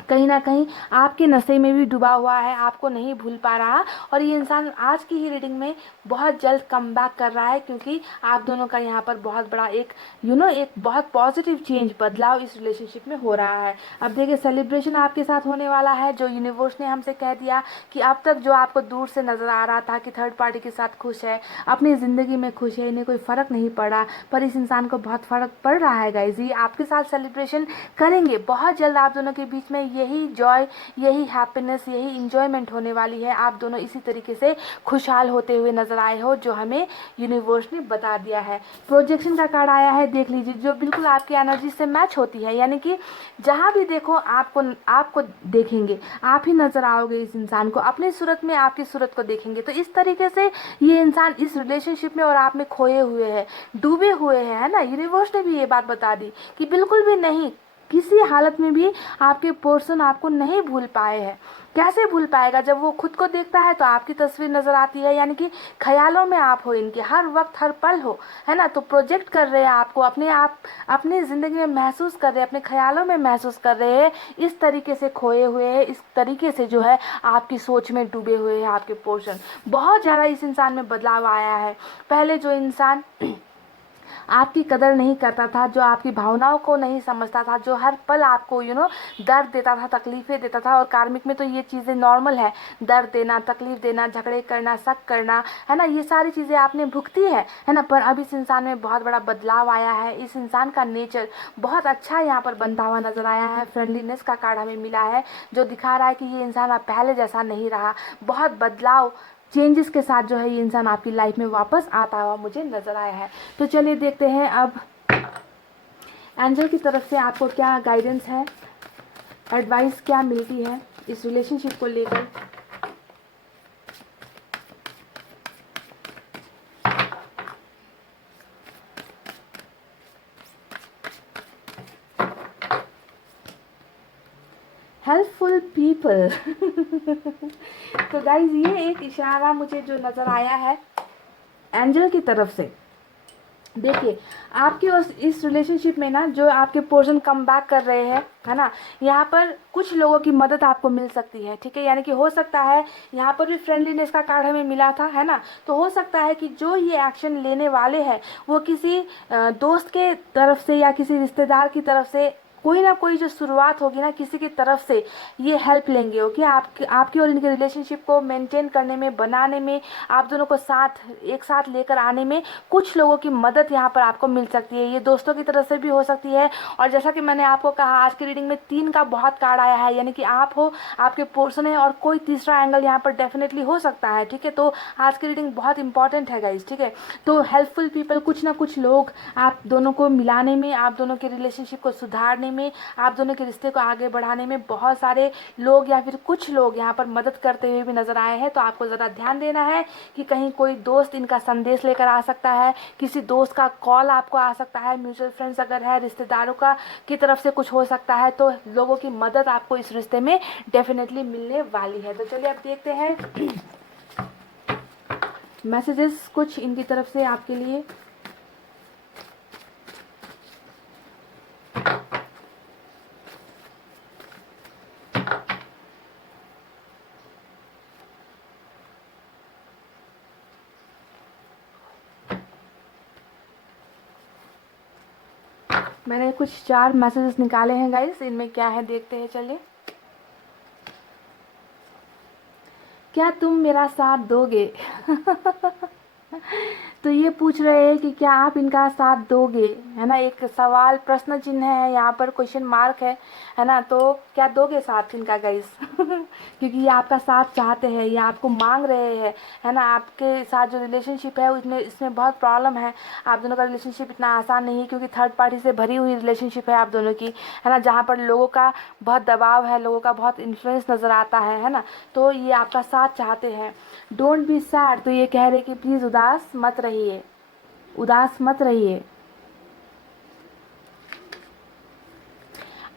कहीं ना कहीं आपके नशे में भी डूबा हुआ है, आपको नहीं भूल पा रहा, और ये इंसान आज की ही रीडिंग में बहुत जल्द कम बैक कर रहा है, क्योंकि आप दोनों का यहाँ पर बहुत बड़ा एक एक बहुत पॉजिटिव चेंज, बदलाव इस रिलेशनशिप में हो रहा है। अब देखिए, सेलिब्रेशन आपके साथ होने वाला है। जो यूनिवर्स ने हमसे कह दिया कि अब तक जो आपको दूर से नजर आ रहा था कि थर्ड पार्टी के साथ खुश है, अपनी ज़िंदगी में खुश है, इन्हें कोई फ़र्क नहीं पड़ा, पर इस इंसान को बहुत फ़र्क पड़ रहा है गाइज। ये आपके साथ सेलिब्रेशन करेंगे बहुत जल्द। आप दोनों के बीच में यही जॉय, यही हैप्पीनेस, यही इंजॉयमेंट होने वाली है। आप दोनों इसी तरीके से खुशहाल होते हुए नजर आए हो, जो हमें यूनिवर्स ने बता दिया है। प्रोजेक्शन का कार्ड आया है, देख लीजिए, जो बिल्कुल आपकी एनर्जी से मैच होती है। यानी कि जहां भी देखो आपको आपको देखेंगे, आप ही नजर आओगे इस इंसान को, अपनी सूरत में आपकी सूरत को देखेंगे। तो इस तरीके से ये इंसान इस रिलेशनशिप में और आप में खोए हुए हैं, डूबे हुए हैं, है ना। यूनिवर्स ने भी ये बात बता दी कि बिल्कुल भी नहीं, किसी हालत में भी आपके पर्सन आपको नहीं भूल पाए हैं। कैसे भूल पाएगा, जब वो खुद को देखता है तो आपकी तस्वीर नजर आती है, यानी कि ख्यालों में आप हो इनके, हर वक्त हर पल हो, है ना। तो प्रोजेक्ट कर रहे हैं आपको, अपने आप अपनी जिंदगी में महसूस कर रहे हैं, अपने ख्यालों में महसूस कर रहे हैं, इस तरीके से खोए हुए हैं, इस तरीके से जो है आपकी सोच में डूबे हुए हैं आपके पोर्शन। बहुत ज़्यादा इस इंसान में बदलाव आया है। पहले जो इंसान आपकी कदर नहीं करता था, जो आपकी भावनाओं को नहीं समझता था, जो हर पल आपको दर्द देता था, तकलीफें देता था, और कार्मिक में तो ये चीज़ें नॉर्मल है, दर्द देना, तकलीफ देना, झगड़े करना, शक करना, है ना, ये सारी चीज़ें आपने भुगती है ना। पर अब इस इंसान में बहुत बड़ा बदलाव आया है। इस इंसान का नेचर बहुत अच्छा यहाँ पर बनता हुआ नजर आया है। फ्रेंडलीनेस का कार्ड हमें मिला है, जो दिखा रहा है कि ये इंसान अब पहले जैसा नहीं रहा, बहुत बदलाव, चेंजेस के साथ जो है ये इंसान आपकी लाइफ में वापस आता हुआ मुझे नजर आया है। तो चलिए देखते हैं अब एंजल की तरफ से आपको क्या गाइडेंस है, एडवाइस क्या मिलती है इस रिलेशनशिप को लेकर। हेल्पफुल पीपल तो गाइज, ये एक इशारा मुझे जो नज़र आया है एंजल की तरफ से। देखिए, आपके इस रिलेशनशिप में ना, जो आपके पोर्शन कम बैक कर रहे हैं, है ना, यहाँ पर कुछ लोगों की मदद आपको मिल सकती है। ठीक है, यानी कि हो सकता है, यहाँ पर भी फ्रेंडलीनेस का कार्ड हमें मिला था, है ना, तो हो सकता है कि जो ये एक्शन लेने वाले हैं वो किसी दोस्त के तरफ से या किसी रिश्तेदार की तरफ से कोई ना कोई जो शुरुआत होगी ना, किसी की तरफ से ये हेल्प लेंगे। ओके, आपकी और इनके रिलेशनशिप को मेंटेन करने में, बनाने में, आप दोनों को एक साथ लेकर आने में कुछ लोगों की मदद यहाँ पर आपको मिल सकती है। ये दोस्तों की तरफ से भी हो सकती है, और जैसा कि मैंने आपको कहा, आज की रीडिंग में 3 का बहुत कार्ड आया है, यानी कि आप हो, आपके पोर्शन है, और कोई तीसरा एंगल यहाँ पर डेफिनेटली हो सकता है। ठीक है, तो आज की रीडिंग बहुत इंपॉर्टेंट है गाइज। ठीक है, तो हेल्पफुल पीपल, कुछ ना कुछ लोग आप दोनों को मिलाने में, आप दोनों के रिलेशनशिप को सुधारने में, आप दोनों के रिश्ते को आगे बढ़ाने में बहुत सारे लोग या फिर कुछ लोग यहाँ पर मदद करते हुए भी नजर आए हैं। तो आपको ज़रा ध्यान देना है कि कहीं कोई दोस्त इनका संदेश लेकर आ सकता है, किसी दोस्त का कॉल आपको आ सकता है, म्यूचुअल फ्रेंड्स अगर है, रिश्तेदारों का की तरफ से कुछ हो सकता है। तो लोगों की मदद आपको इस रिश्ते में डेफिनेटली मिलने वाली है। तो चलिए अब देखते हैं मैसेजेस कुछ इनकी तरफ से आपके लिए। मैंने कुछ 4 मैसेजेस निकाले हैं गाइस, इनमें क्या है देखते हैं चलिए। क्या तुम मेरा साथ दोगे? तो ये पूछ रहे हैं कि क्या आप इनका साथ दोगे, है ना। एक सवाल प्रश्न चिन्ह है यहाँ पर, क्वेश्चन मार्क है ना। तो क्या दोगे साथ इनका गाइस? क्योंकि ये आपका साथ चाहते हैं, ये आपको मांग रहे हैं, है ना। आपके साथ जो रिलेशनशिप है उसमें इसमें बहुत प्रॉब्लम है। आप दोनों का रिलेशनशिप इतना आसान नहीं है, क्योंकि थर्ड पार्टी से भरी हुई रिलेशनशिप है आप दोनों की, है ना। जहाँ पर लोगों का बहुत दबाव है, लोगों का बहुत इन्फ्लुएंस नज़र आता है ना। तो ये आपका साथ चाहते हैं। डोंट बी सैड, तो ये कह रहे कि प्लीज़ उदास मत रहिए, उदास मत रहिए।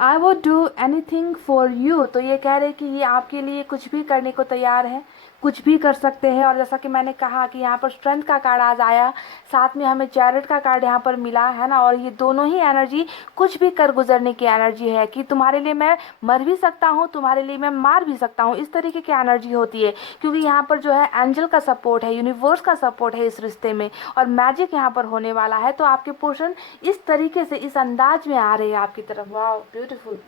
I would do anything for you, तो ये कह रहे कि ये आपके लिए कुछ भी करने को तैयार है, कुछ भी कर सकते हैं। और जैसा कि मैंने कहा कि यहाँ पर स्ट्रेंथ का कार्ड आज आया, साथ में हमें चैरिट का कार्ड यहाँ पर मिला, है ना। और ये दोनों ही एनर्जी कुछ भी कर गुजरने की एनर्जी है, कि तुम्हारे लिए मैं मर भी सकता हूँ, तुम्हारे लिए मैं मार भी सकता हूँ, इस तरीके की एनर्जी होती है। क्योंकि यहाँ पर जो है एंजल का सपोर्ट है, यूनिवर्स का सपोर्ट है इस रिश्ते में, और मैजिक यहाँ पर होने वाला है। तो आपके पोर्शन इस तरीके से, इस अंदाज में आ रहे हैं आपकी तरफ। वाह beautiful.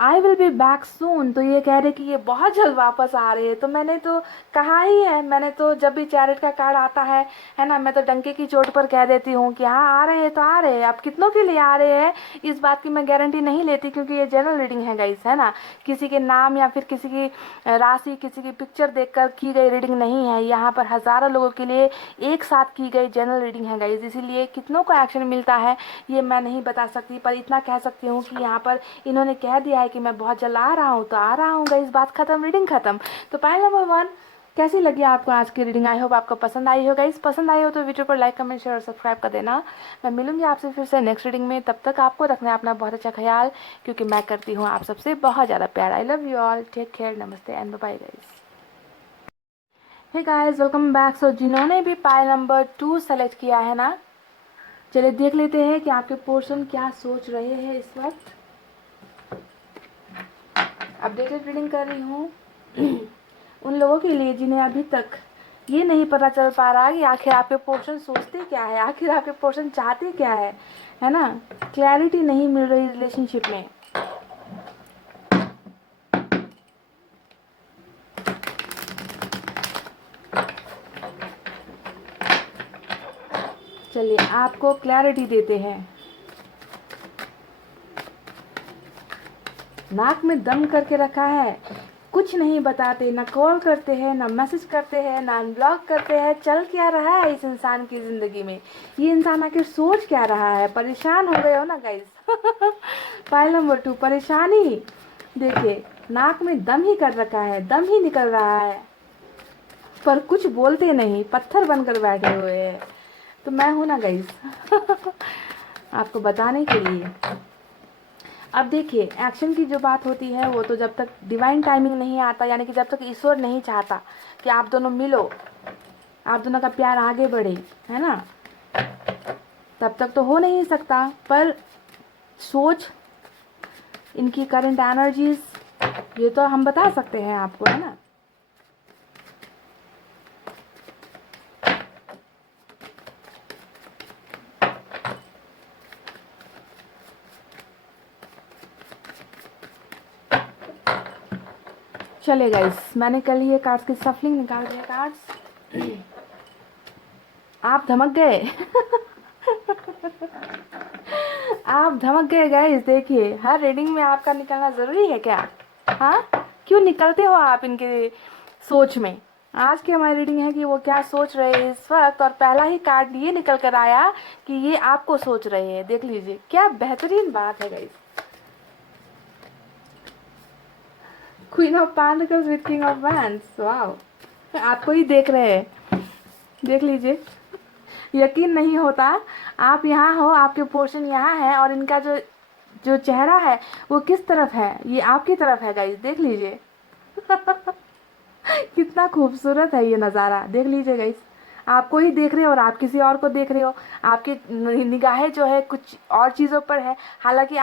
I will be back soon, तो ये कह रहे कि ये बहुत जल्द वापस आ रहे हैं। तो मैंने तो कहा ही है, मैंने तो जब भी चैरिट का कार्ड आता है ना, मैं तो डंके की चोट पर कह देती हूँ कि हाँ आ रहे हैं तो आ रहे हैं। अब कितनों के लिए आ रहे हैं इस बात की मैं गारंटी नहीं लेती, क्योंकि ये जनरल रीडिंग है गाइस, है ना। किसी के नाम या फिर किसी की राशि, किसी की पिक्चर देखकर की गई रीडिंग नहीं है। यहाँ पर हज़ारों लोगों के लिए एक साथ की गई जनरल रीडिंग है गाइस। इसीलिए कितनों को एक्शन मिलता है ये मैं नहीं बता सकती, पर इतना कह सकती हूँ कि यहाँ पर इन्होंने कह दिया है कि मैं बहुत जल्द आ रहा हूँ, तो आ रहा हूँ गाइस। बात खत्म, रीडिंग खत्म। तो पॉइंट नंबर 1, कैसी लगी आपको आज की रीडिंग? आई होप आपको पसंद आई हो गाइस। पसंद आई हो तो वीडियो पर लाइक कमेंट शेयर और सब्सक्राइब कर देना। मैं मिलूंगी आपसे फिर से नेक्स्ट रीडिंग में। तब तक आपको रखना है अपना बहुत अच्छा ख्याल, क्योंकि मैं करती हूँ आप सबसे बहुत ज़्यादा प्यार। I love you all, take care, नमस्ते and bye guys. Hey guys, welcome back. So जिन्होंने भी पाइल नंबर 2 सेलेक्ट किया है ना, चलिए देख लेते हैं कि आपके पोर्शन क्या सोच रहे हैं इस वक्त। अपडेटेड रीडिंग कर रही हूँ उन लोगों के लिए जिन्हें अभी तक ये नहीं पता चल पा रहा कि आखिर आपके पोर्शन सोचते क्या है, आखिर आपके पोर्शन चाहते क्या है ना। क्लैरिटी नहीं मिल रही रिलेशनशिप में। चलिए आपको क्लैरिटी देते हैं। नाक में दम करके रखा है, कुछ नहीं बताते, ना कॉल करते हैं, ना मैसेज करते हैं, ना अनब्लॉक करते हैं। चल क्या रहा है इस इंसान की ज़िंदगी में? ये इंसान आखिर सोच क्या रहा है? परेशान हो गए हो ना गाइस। फाइल नंबर 2, परेशानी। देखिए नाक में दम ही कर रखा है, दम ही निकल रहा है, पर कुछ बोलते नहीं, पत्थर बनकर बैठे हुए हैं। तो मैं हूं ना गाइस आपको बताने के लिए। अब देखिए एक्शन की जो बात होती है वो तो जब तक डिवाइन टाइमिंग नहीं आता, यानी कि जब तक ईश्वर नहीं चाहता कि आप दोनों मिलो, आप दोनों का प्यार आगे बढ़े, है ना, तब तक तो हो नहीं सकता। पर सोच, इनकी करंट एनर्जीज, ये तो हम बता सकते हैं आपको, है ना। चले गाइस, मैंने कल ये कार्ड्स की सफलिंग निकाल दिया कार्ड्स। आप धमक गए आप धमक गए गाइस। देखिए हर रीडिंग में आपका निकलना ज़रूरी है क्या? हाँ, क्यों निकलते हो आप इनके सोच में? आज की हमारी रीडिंग है कि वो क्या सोच रहे हैं इस वक्त, और पहला ही कार्ड ये निकल कर आया कि ये आपको सोच रहे हैं। देख लीजिए क्या बेहतरीन बात है guys. Queen of pentacles with king of wands. वाह, आपको ही देख रहे हैं, देख लीजिए। यकीन नहीं होता, आप यहाँ हो, आपके पोर्शन यहाँ है, और इनका जो जो चेहरा है वो किस तरफ है? ये आपकी तरफ है गाइस, देख लीजिए। कितना खूबसूरत है ये नज़ारा, देख लीजिए गाइस। आपको ही देख रहे हो और आप किसी और को देख रहे हो। आपकी निगाहें जो है कुछ और चीज़ों पर है, हालांकि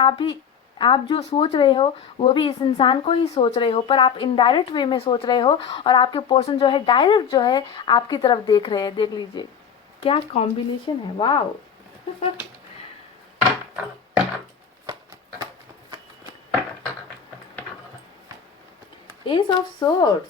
आप जो सोच रहे हो वो भी इस इंसान को ही सोच रहे हो, पर आप इनडायरेक्ट वे में सोच रहे हो, और आपके पर्सन जो है डायरेक्ट जो है आपकी तरफ देख रहे हैं। देख लीजिए क्या कॉम्बिनेशन है, वाह। Ace of Swords.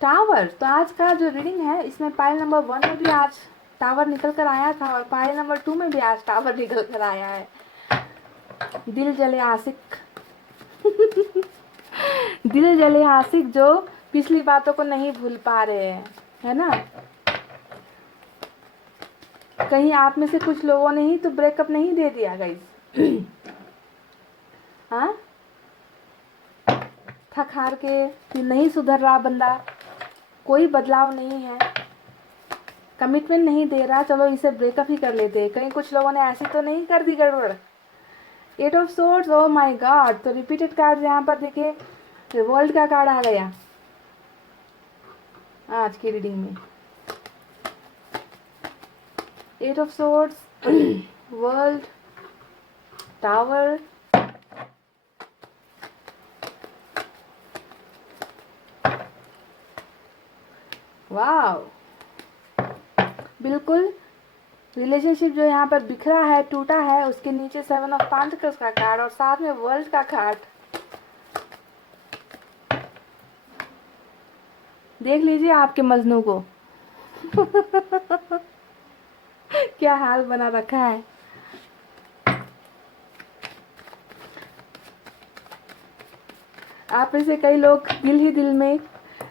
टावर। तो आज का जो रीडिंग है इसमें पाइल नंबर 1 में भी आज टावर निकल कर आया था और पाइल नंबर 2 में भी आज टावर निकल कर आया है। दिल जले आशिक दिल जले आशिक जो पिछली बातों को नहीं भूल पा रहे हैं, है ना। कहीं आप में से कुछ लोगों ने ही तो ब्रेकअप नहीं दे दिया गाइस। हाँ, थक हार के कि नहीं सुधर रहा बंदा, कोई बदलाव नहीं है, कमिटमेंट नहीं दे रहा, चलो इसे ब्रेकअप ही कर लेते। कहीं कुछ लोगों ने ऐसी तो नहीं कर दी गड़बड़। 8 of swords, oh my God. तो रिपीटेड कार्ड यहाँ पर देखिए वर्ल्ड का कार्ड आ गया आज की रीडिंग में। 8 ऑफ सोर्ड्स, वर्ल्ड, टावर, वाव। बिल्कुल रिलेशनशिप जो यहाँ पर बिखरा है, टूटा है, उसके नीचे 7 ऑफ पेंटिकल्स का कार्ड और साथ में वर्ल्ड का कार्ड। देख लीजिए आपके मजनू को क्या हाल बना रखा है। आप में से कई लोग दिल ही दिल में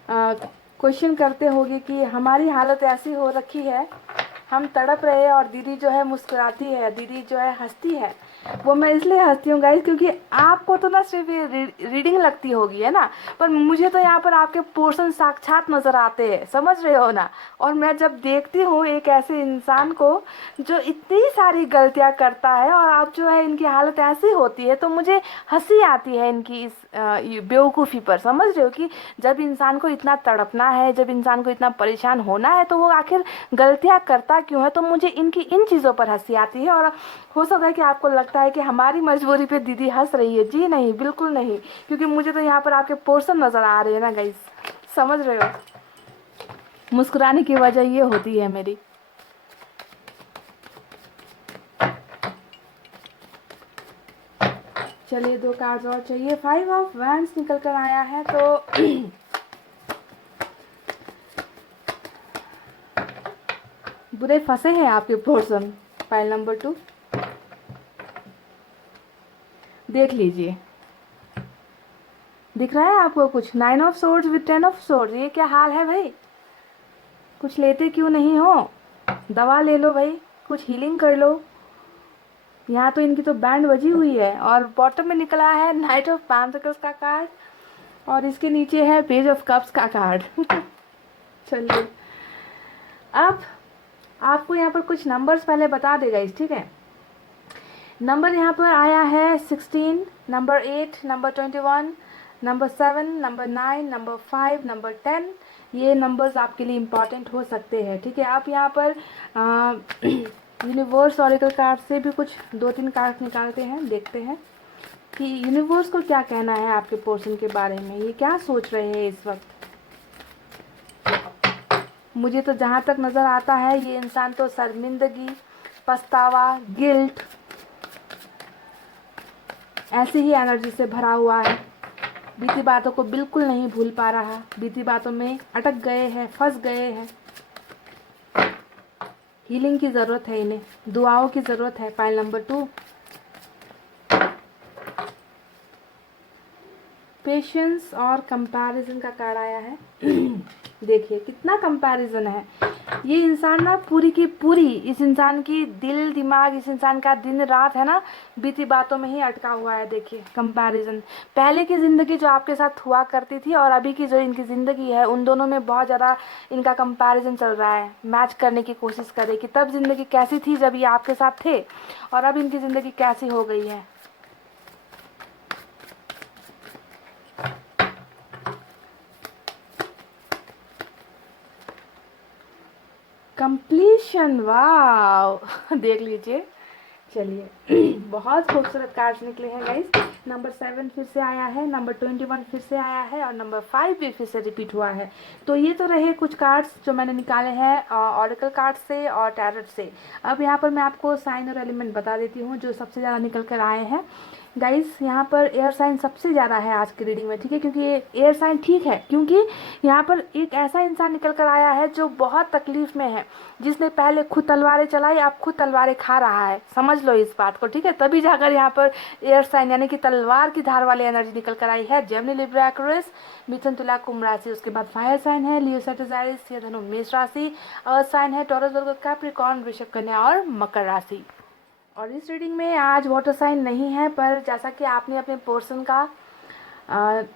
क्वेश्चन करते होंगे कि हमारी हालत ऐसी हो रखी है, हम तड़प रहे हैं और दीदी जो है मुस्कुराती है, दीदी जो है हंसती है। वो मैं इसलिए हंसती हूँ गाइस क्योंकि आपको तो ना सिर्फ ये रीडिंग लगती होगी, है ना, पर मुझे तो यहाँ पर आपके पोर्शन साक्षात नज़र आते हैं, समझ रहे हो ना। और मैं जब देखती हूँ एक ऐसे इंसान को जो इतनी सारी गलतियाँ करता है और अब जो है इनकी हालत ऐसी होती है, तो मुझे हंसी आती है इनकी इस बेवकूफ़ी पर। समझ रहे हो कि जब इंसान को इतना तड़पना है, जब इंसान को इतना परेशान होना है, तो वो आखिर गलतियाँ करता क्यों है। तो मुझे इनकी इन चीज़ों पर हंसी आती है। और हो सकता है कि आपको लगता है कि हमारी मजबूरी पे दीदी हंस रही है। जी नहीं, बिल्कुल नहीं, क्योंकि मुझे तो यहाँ पर आपके पोर्शन नज़र आ रहे हैं ना गाइस, समझ रहे हो। मुस्कुराने की वजह ये होती है मेरी। चलिए 2 कार्ड्स और चाहिए। 5 ऑफ वैंड्स निकल कर आया है। तो बुरे फंसे हैं आपके पोर्शन। फाइल नंबर 2 देख लीजिए, दिख रहा है आपको कुछ। 9 of swords with 10 of swords, ये क्या हाल है भाई। कुछ लेते क्यों नहीं हो, दवा ले लो भाई, कुछ हीलिंग कर लो। यहाँ तो इनकी तो बैंड बजी हुई है। और बॉटम में निकला है नाइट ऑफ पेंटिकल्स का कार्ड और इसके नीचे है पेज ऑफ कप्स का कार्ड। चलिए अब आपको यहाँ पर कुछ नंबर्स पहले बता देगा इस, ठीक है। नंबर यहाँ पर आया है 16, number 8, number 21, number 7, number 9, number 5, number 10। ये नंबर्स आपके लिए इम्पॉर्टेंट हो सकते हैं, ठीक है। आप यहाँ पर यूनिवर्स ऑरेकल कार्ड से भी कुछ 2-3 कार्ड निकालते हैं, देखते हैं कि यूनिवर्स को क्या कहना है आपके पोर्शन के बारे में, ये क्या सोच रहे हैं इस वक्त। मुझे तो जहाँ तक नज़र आता है ये इंसान तो शर्मिंदगी, पछतावा, गिल्ट, ऐसी ही एनर्जी से भरा हुआ है। बीती बातों को बिल्कुल नहीं भूल पा रहा, बीती बातों में अटक गए हैं, फंस गए हैं। हीलिंग की ज़रूरत है इन्हें, दुआओं की ज़रूरत है। फाइल नंबर 2 पेशेंस और कंपैरिजन का कार्ड आया है। देखिए कितना कंपैरिजन है। ये इंसान ना पूरी की पूरी, इस इंसान की दिल दिमाग, इस इंसान का दिन रात है ना बीती बातों में ही अटका हुआ है। देखिए कंपैरिजन, पहले की ज़िंदगी जो आपके साथ हुआ करती थी और अभी की जो इनकी ज़िंदगी है, उन दोनों में बहुत ज़्यादा इनका कंपैरिजन चल रहा है। मैच करने की कोशिश करें कि तब ज़िंदगी कैसी थी जब ये आपके साथ थे और अब इनकी ज़िंदगी कैसी हो गई है। कंप्लीशन, वाव। देख लीजिए। चलिए बहुत खूबसूरत कार्ड्स निकले हैं गाइस। नंबर 7 फिर से आया है, नंबर 21 फिर से आया है और नंबर 5 भी फिर से रिपीट हुआ है। तो ये तो रहे कुछ कार्ड्स जो मैंने निकाले हैं ऑरेकल कार्ड से और टैरोट से। अब यहाँ पर मैं आपको साइन और एलिमेंट बता देती हूँ जो सबसे ज़्यादा निकल कर आए हैं। गाइस यहाँ पर एयर साइन सबसे ज़्यादा है आज की रीडिंग में, ठीक है, क्योंकि ये एयर साइन ठीक है, क्योंकि यहाँ पर एक ऐसा इंसान निकल कर आया है जो बहुत तकलीफ में है, जिसने पहले खुद तलवारें चलाई, अब खुद तलवारें खा रहा है, समझ लो इस बात को, ठीक है। तभी जाकर यहाँ पर एयर साइन यानी कि तलवार की धार वाली एनर्जी निकल कर आई है। जेमिनी, लिब्रा, एक्वेरियस, मिथुन, तुला, कुंभ राशि। उसके बाद फायर साइन है लियो, सैजिटेरियस, या धनु, मेष राशि। अर्थ साइन है टॉरस, वर्गो, कैप्रिकॉर्न, वृषभ, कन्या और मकर राशि। और इस रीडिंग में आज वाटर साइन नहीं है, पर जैसा कि आपने अपने पोर्शन का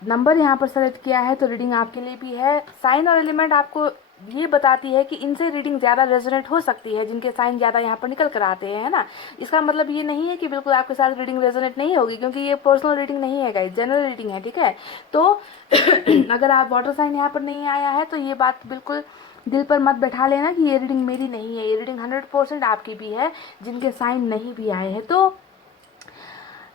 नंबर यहाँ पर सेलेक्ट किया है तो रीडिंग आपके लिए भी है। साइन और एलिमेंट आपको ये बताती है कि इनसे रीडिंग ज़्यादा रेजोनेट हो सकती है, जिनके साइन ज़्यादा यहाँ पर निकल कर आते हैं, है ना। इसका मतलब ये नहीं है कि बिल्कुल आपके साथ रीडिंग रेजोनेट नहीं होगी, क्योंकि ये पर्सनल रीडिंग नहीं है गाइस, जनरल रीडिंग है, ठीक है। तो अगर आप वाटर साइन यहाँ पर नहीं आया है तो ये बात बिल्कुल दिल पर मत बैठा लेना कि ये रीडिंग मेरी नहीं है, ये रीडिंग 100% आपकी भी है, जिनके साइन नहीं भी आए हैं। तो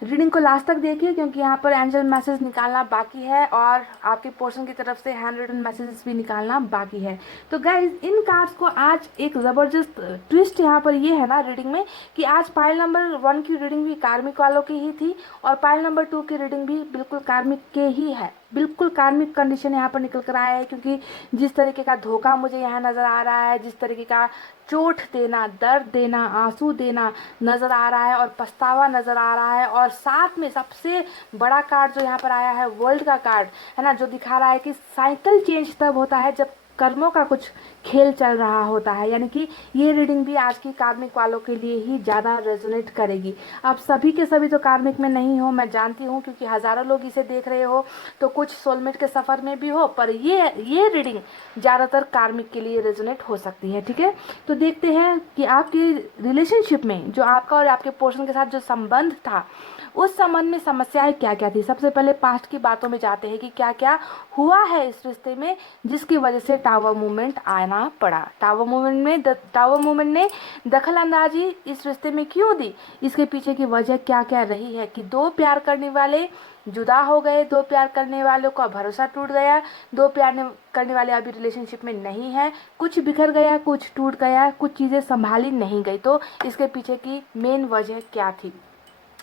रीडिंग को लास्ट तक देखिए, क्योंकि यहाँ पर एंजल मैसेज निकालना बाकी है और आपके पोर्शन की तरफ से हैंड रिटन मैसेजेस भी निकालना बाकी है। तो गाइज इन कार्ड्स को आज एक ज़बरदस्त ट्विस्ट यहाँ पर ये है ना रीडिंग में, कि आज पाइल नंबर 1 की रीडिंग भी कार्मिक वालों की ही थी और पाइल नंबर 2 की रीडिंग भी बिल्कुल कार्मिक के ही है, बिल्कुल कार्मिक कंडीशन यहाँ पर निकल कर आया है। क्योंकि जिस तरीके का धोखा मुझे यहाँ नज़र आ रहा है, जिस तरीके का चोट देना, दर्द देना, आंसू देना नज़र आ रहा है और पछतावा नज़र आ रहा है, और साथ में सबसे बड़ा कार्ड जो यहाँ पर आया है वर्ल्ड का कार्ड है ना, जो दिखा रहा है कि साइकिल चेंज तब होता है जब कर्मों का कुछ खेल चल रहा होता है। यानी कि ये रीडिंग भी आज की कार्मिक वालों के लिए ही ज़्यादा रेजोनेट करेगी। अब सभी के सभी तो कार्मिक में नहीं हो, मैं जानती हूँ, क्योंकि हज़ारों लोग इसे देख रहे हो, तो कुछ सोलमेट के सफ़र में भी हो, पर ये रीडिंग ज़्यादातर कार्मिक के लिए रेजोनेट हो सकती है, ठीक है। तो देखते हैं कि आपकी रिलेशनशिप में जो आपका और आपके पर्सन के साथ जो संबंध था, उस संबंध में समस्याएं क्या क्या थी। सबसे पहले पास्ट की बातों में जाते हैं कि क्या क्या हुआ है इस रिश्ते में जिसकी वजह से टावर मूवमेंट आना पड़ा। टावर मूवमेंट ने दखल अंदाजी इस रिश्ते में क्यों दी, इसके पीछे की वजह क्या क्या रही है, कि दो प्यार करने वाले जुदा हो गए, दो प्यार करने वालों का भरोसा टूट गया, दो करने वाले अभी रिलेशनशिप में नहीं है, कुछ बिखर गया, कुछ टूट गया, कुछ चीज़ें संभाली नहीं गई। तो इसके पीछे की मेन वजह क्या थी,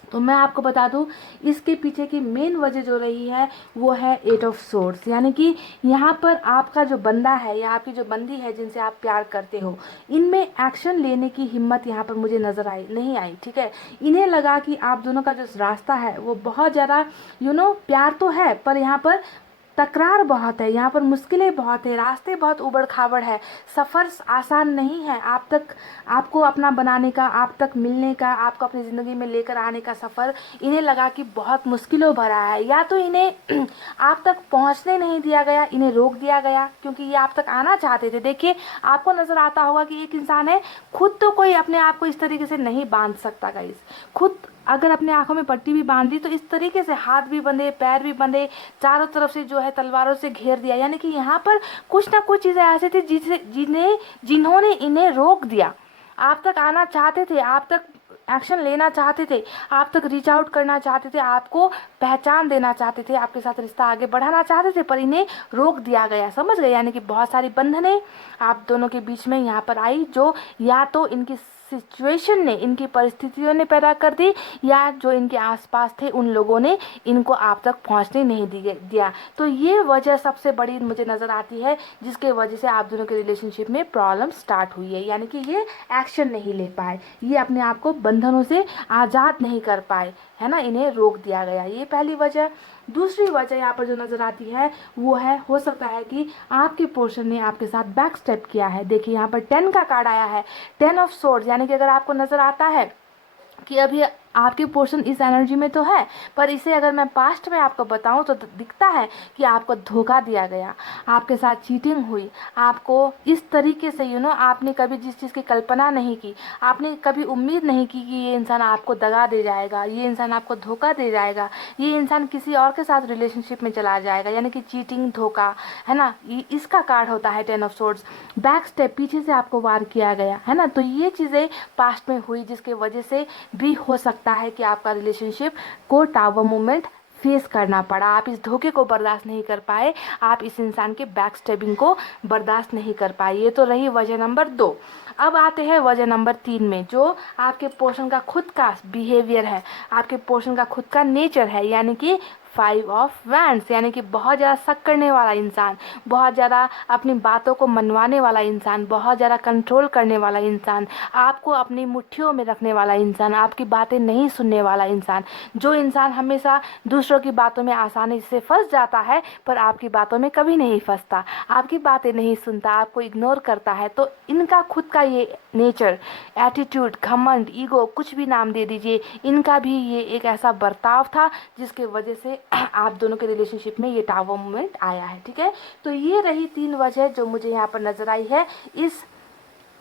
तो मैं आपको बता दूं, इसके पीछे की मेन वजह जो रही है वो है 8 ऑफ सोर्ड्स। यानी कि यहाँ पर आपका जो बंदा है या आपकी जो बंदी है जिनसे आप प्यार करते हो, इनमें एक्शन लेने की हिम्मत यहाँ पर मुझे नज़र नहीं आई, ठीक है। इन्हें लगा कि आप दोनों का जो रास्ता है वो बहुत ज़्यादा प्यार तो है, पर यहाँ पर तकरार बहुत है, यहाँ पर मुश्किलें बहुत है, रास्ते बहुत उबड़ खाबड़ है, सफ़र आसान नहीं है। आपको अपना बनाने का, आप तक मिलने का, आपको अपनी ज़िंदगी में लेकर आने का सफ़र इन्हें लगा कि बहुत मुश्किलों भरा है, या तो इन्हें आप तक पहुँचने नहीं दिया गया, इन्हें रोक दिया गया, क्योंकि ये आप तक आना चाहते थे। देखिए आपको नज़र आता होगा कि एक इंसान है, खुद तो कोई अपने आप को इस तरीके से नहीं बांध सकता गाइस। खुद अगर अपने आंखों में पट्टी भी बांध दी तो इस तरीके से हाथ भी बंधे, पैर भी बंधे, चारों तरफ से जो है तलवारों से घेर दिया। यानी कि यहाँ पर कुछ ना कुछ चीज़ें ऐसे थे जिन्होंने इन्हें रोक दिया। आप तक आना चाहते थे, आप तक एक्शन लेना चाहते थे, आप तक रीच आउट करना चाहते थे, आपको पहचान देना चाहते थे, आपके साथ रिश्ता आगे बढ़ाना चाहते थे, पर इन्हें रोक दिया गया, समझ गए। यानी कि बहुत सारी बंधनें आप दोनों के बीच में यहाँ पर आई, जो या तो इनकी सिचुएशन ने, इनकी परिस्थितियों ने पैदा कर दी, या जो इनके आसपास थे उन लोगों ने इनको आप तक पहुंचने नहीं दिया। तो ये वजह सबसे बड़ी मुझे नज़र आती है जिसके वजह से आप दोनों के रिलेशनशिप में प्रॉब्लम स्टार्ट हुई है। यानी कि ये एक्शन नहीं ले पाए, ये अपने आप को बंधनों से आज़ाद नहीं कर पाए, है ना, इन्हें रोक दिया गया, ये पहली वजह। दूसरी वजह यहाँ पर जो नज़र आती है वो है, हो सकता है कि आपके पोर्शन ने आपके साथ बैक स्टेप किया है। देखिए यहाँ पर 10 का कार्ड आया है, 10 ऑफ सोर्ड्स। यानी कि अगर आपको नज़र आता है कि अभी आपके पोर्शन इस एनर्जी में तो है, पर इसे अगर मैं पास्ट में आपको बताऊं तो दिखता है कि आपको धोखा दिया गया, आपके साथ चीटिंग हुई, आपको इस तरीके से आपने कभी जिस चीज़ की कल्पना नहीं की, आपने कभी उम्मीद नहीं की कि ये इंसान आपको दगा दे जाएगा, ये इंसान आपको धोखा दे जाएगा, ये इंसान किसी और के साथ रिलेशनशिप में चला जाएगा। यानी कि चीटिंग, धोखा, है ना, इसका कार्ड होता है 10 ऑफ सोर्ड्स। बैक स्टेप, पीछे से आपको वार किया गया, है ना। तो ये चीज़ें पास्ट में हुई जिसके वजह से भी हो सकता सकता है कि आपका रिलेशनशिप को टावर मूवमेंट फेस करना पड़ा, आप इस धोखे को बर्दाश्त नहीं कर पाए, आप इस इंसान के बैक स्टेबिंग को बर्दाश्त नहीं कर पाए। ये तो रही वजह नंबर 2। अब आते हैं वजह नंबर 3 में, जो आपके पर्सन का खुद का बिहेवियर है, आपके पर्सन का खुद का नेचर है, यानी कि 5 ऑफ वैंड्स, यानी कि बहुत ज़्यादा शक करने वाला इंसान, बहुत ज़्यादा अपनी बातों को मनवाने वाला इंसान, बहुत ज़्यादा कंट्रोल करने वाला इंसान, आपको अपनी मुट्ठियों में रखने वाला इंसान, आपकी बातें नहीं सुनने वाला इंसान, जो इंसान हमेशा दूसरों की बातों में आसानी से फंस जाता है पर आपकी बातों में कभी नहीं फंसता, आपकी बातें नहीं सुनता, आपको इग्नोर करता है। तो इनका खुद का ये नेचर, एटीट्यूड, घमंड, ईगो, कुछ भी नाम दे दीजिए, इनका भी ये एक ऐसा बर्ताव था जिसके वजह से आप दोनों के रिलेशनशिप में ये टावर मूवमेंट आया है। ठीक है, तो ये रही 3 वजह जो मुझे यहाँ पर नजर आई है इस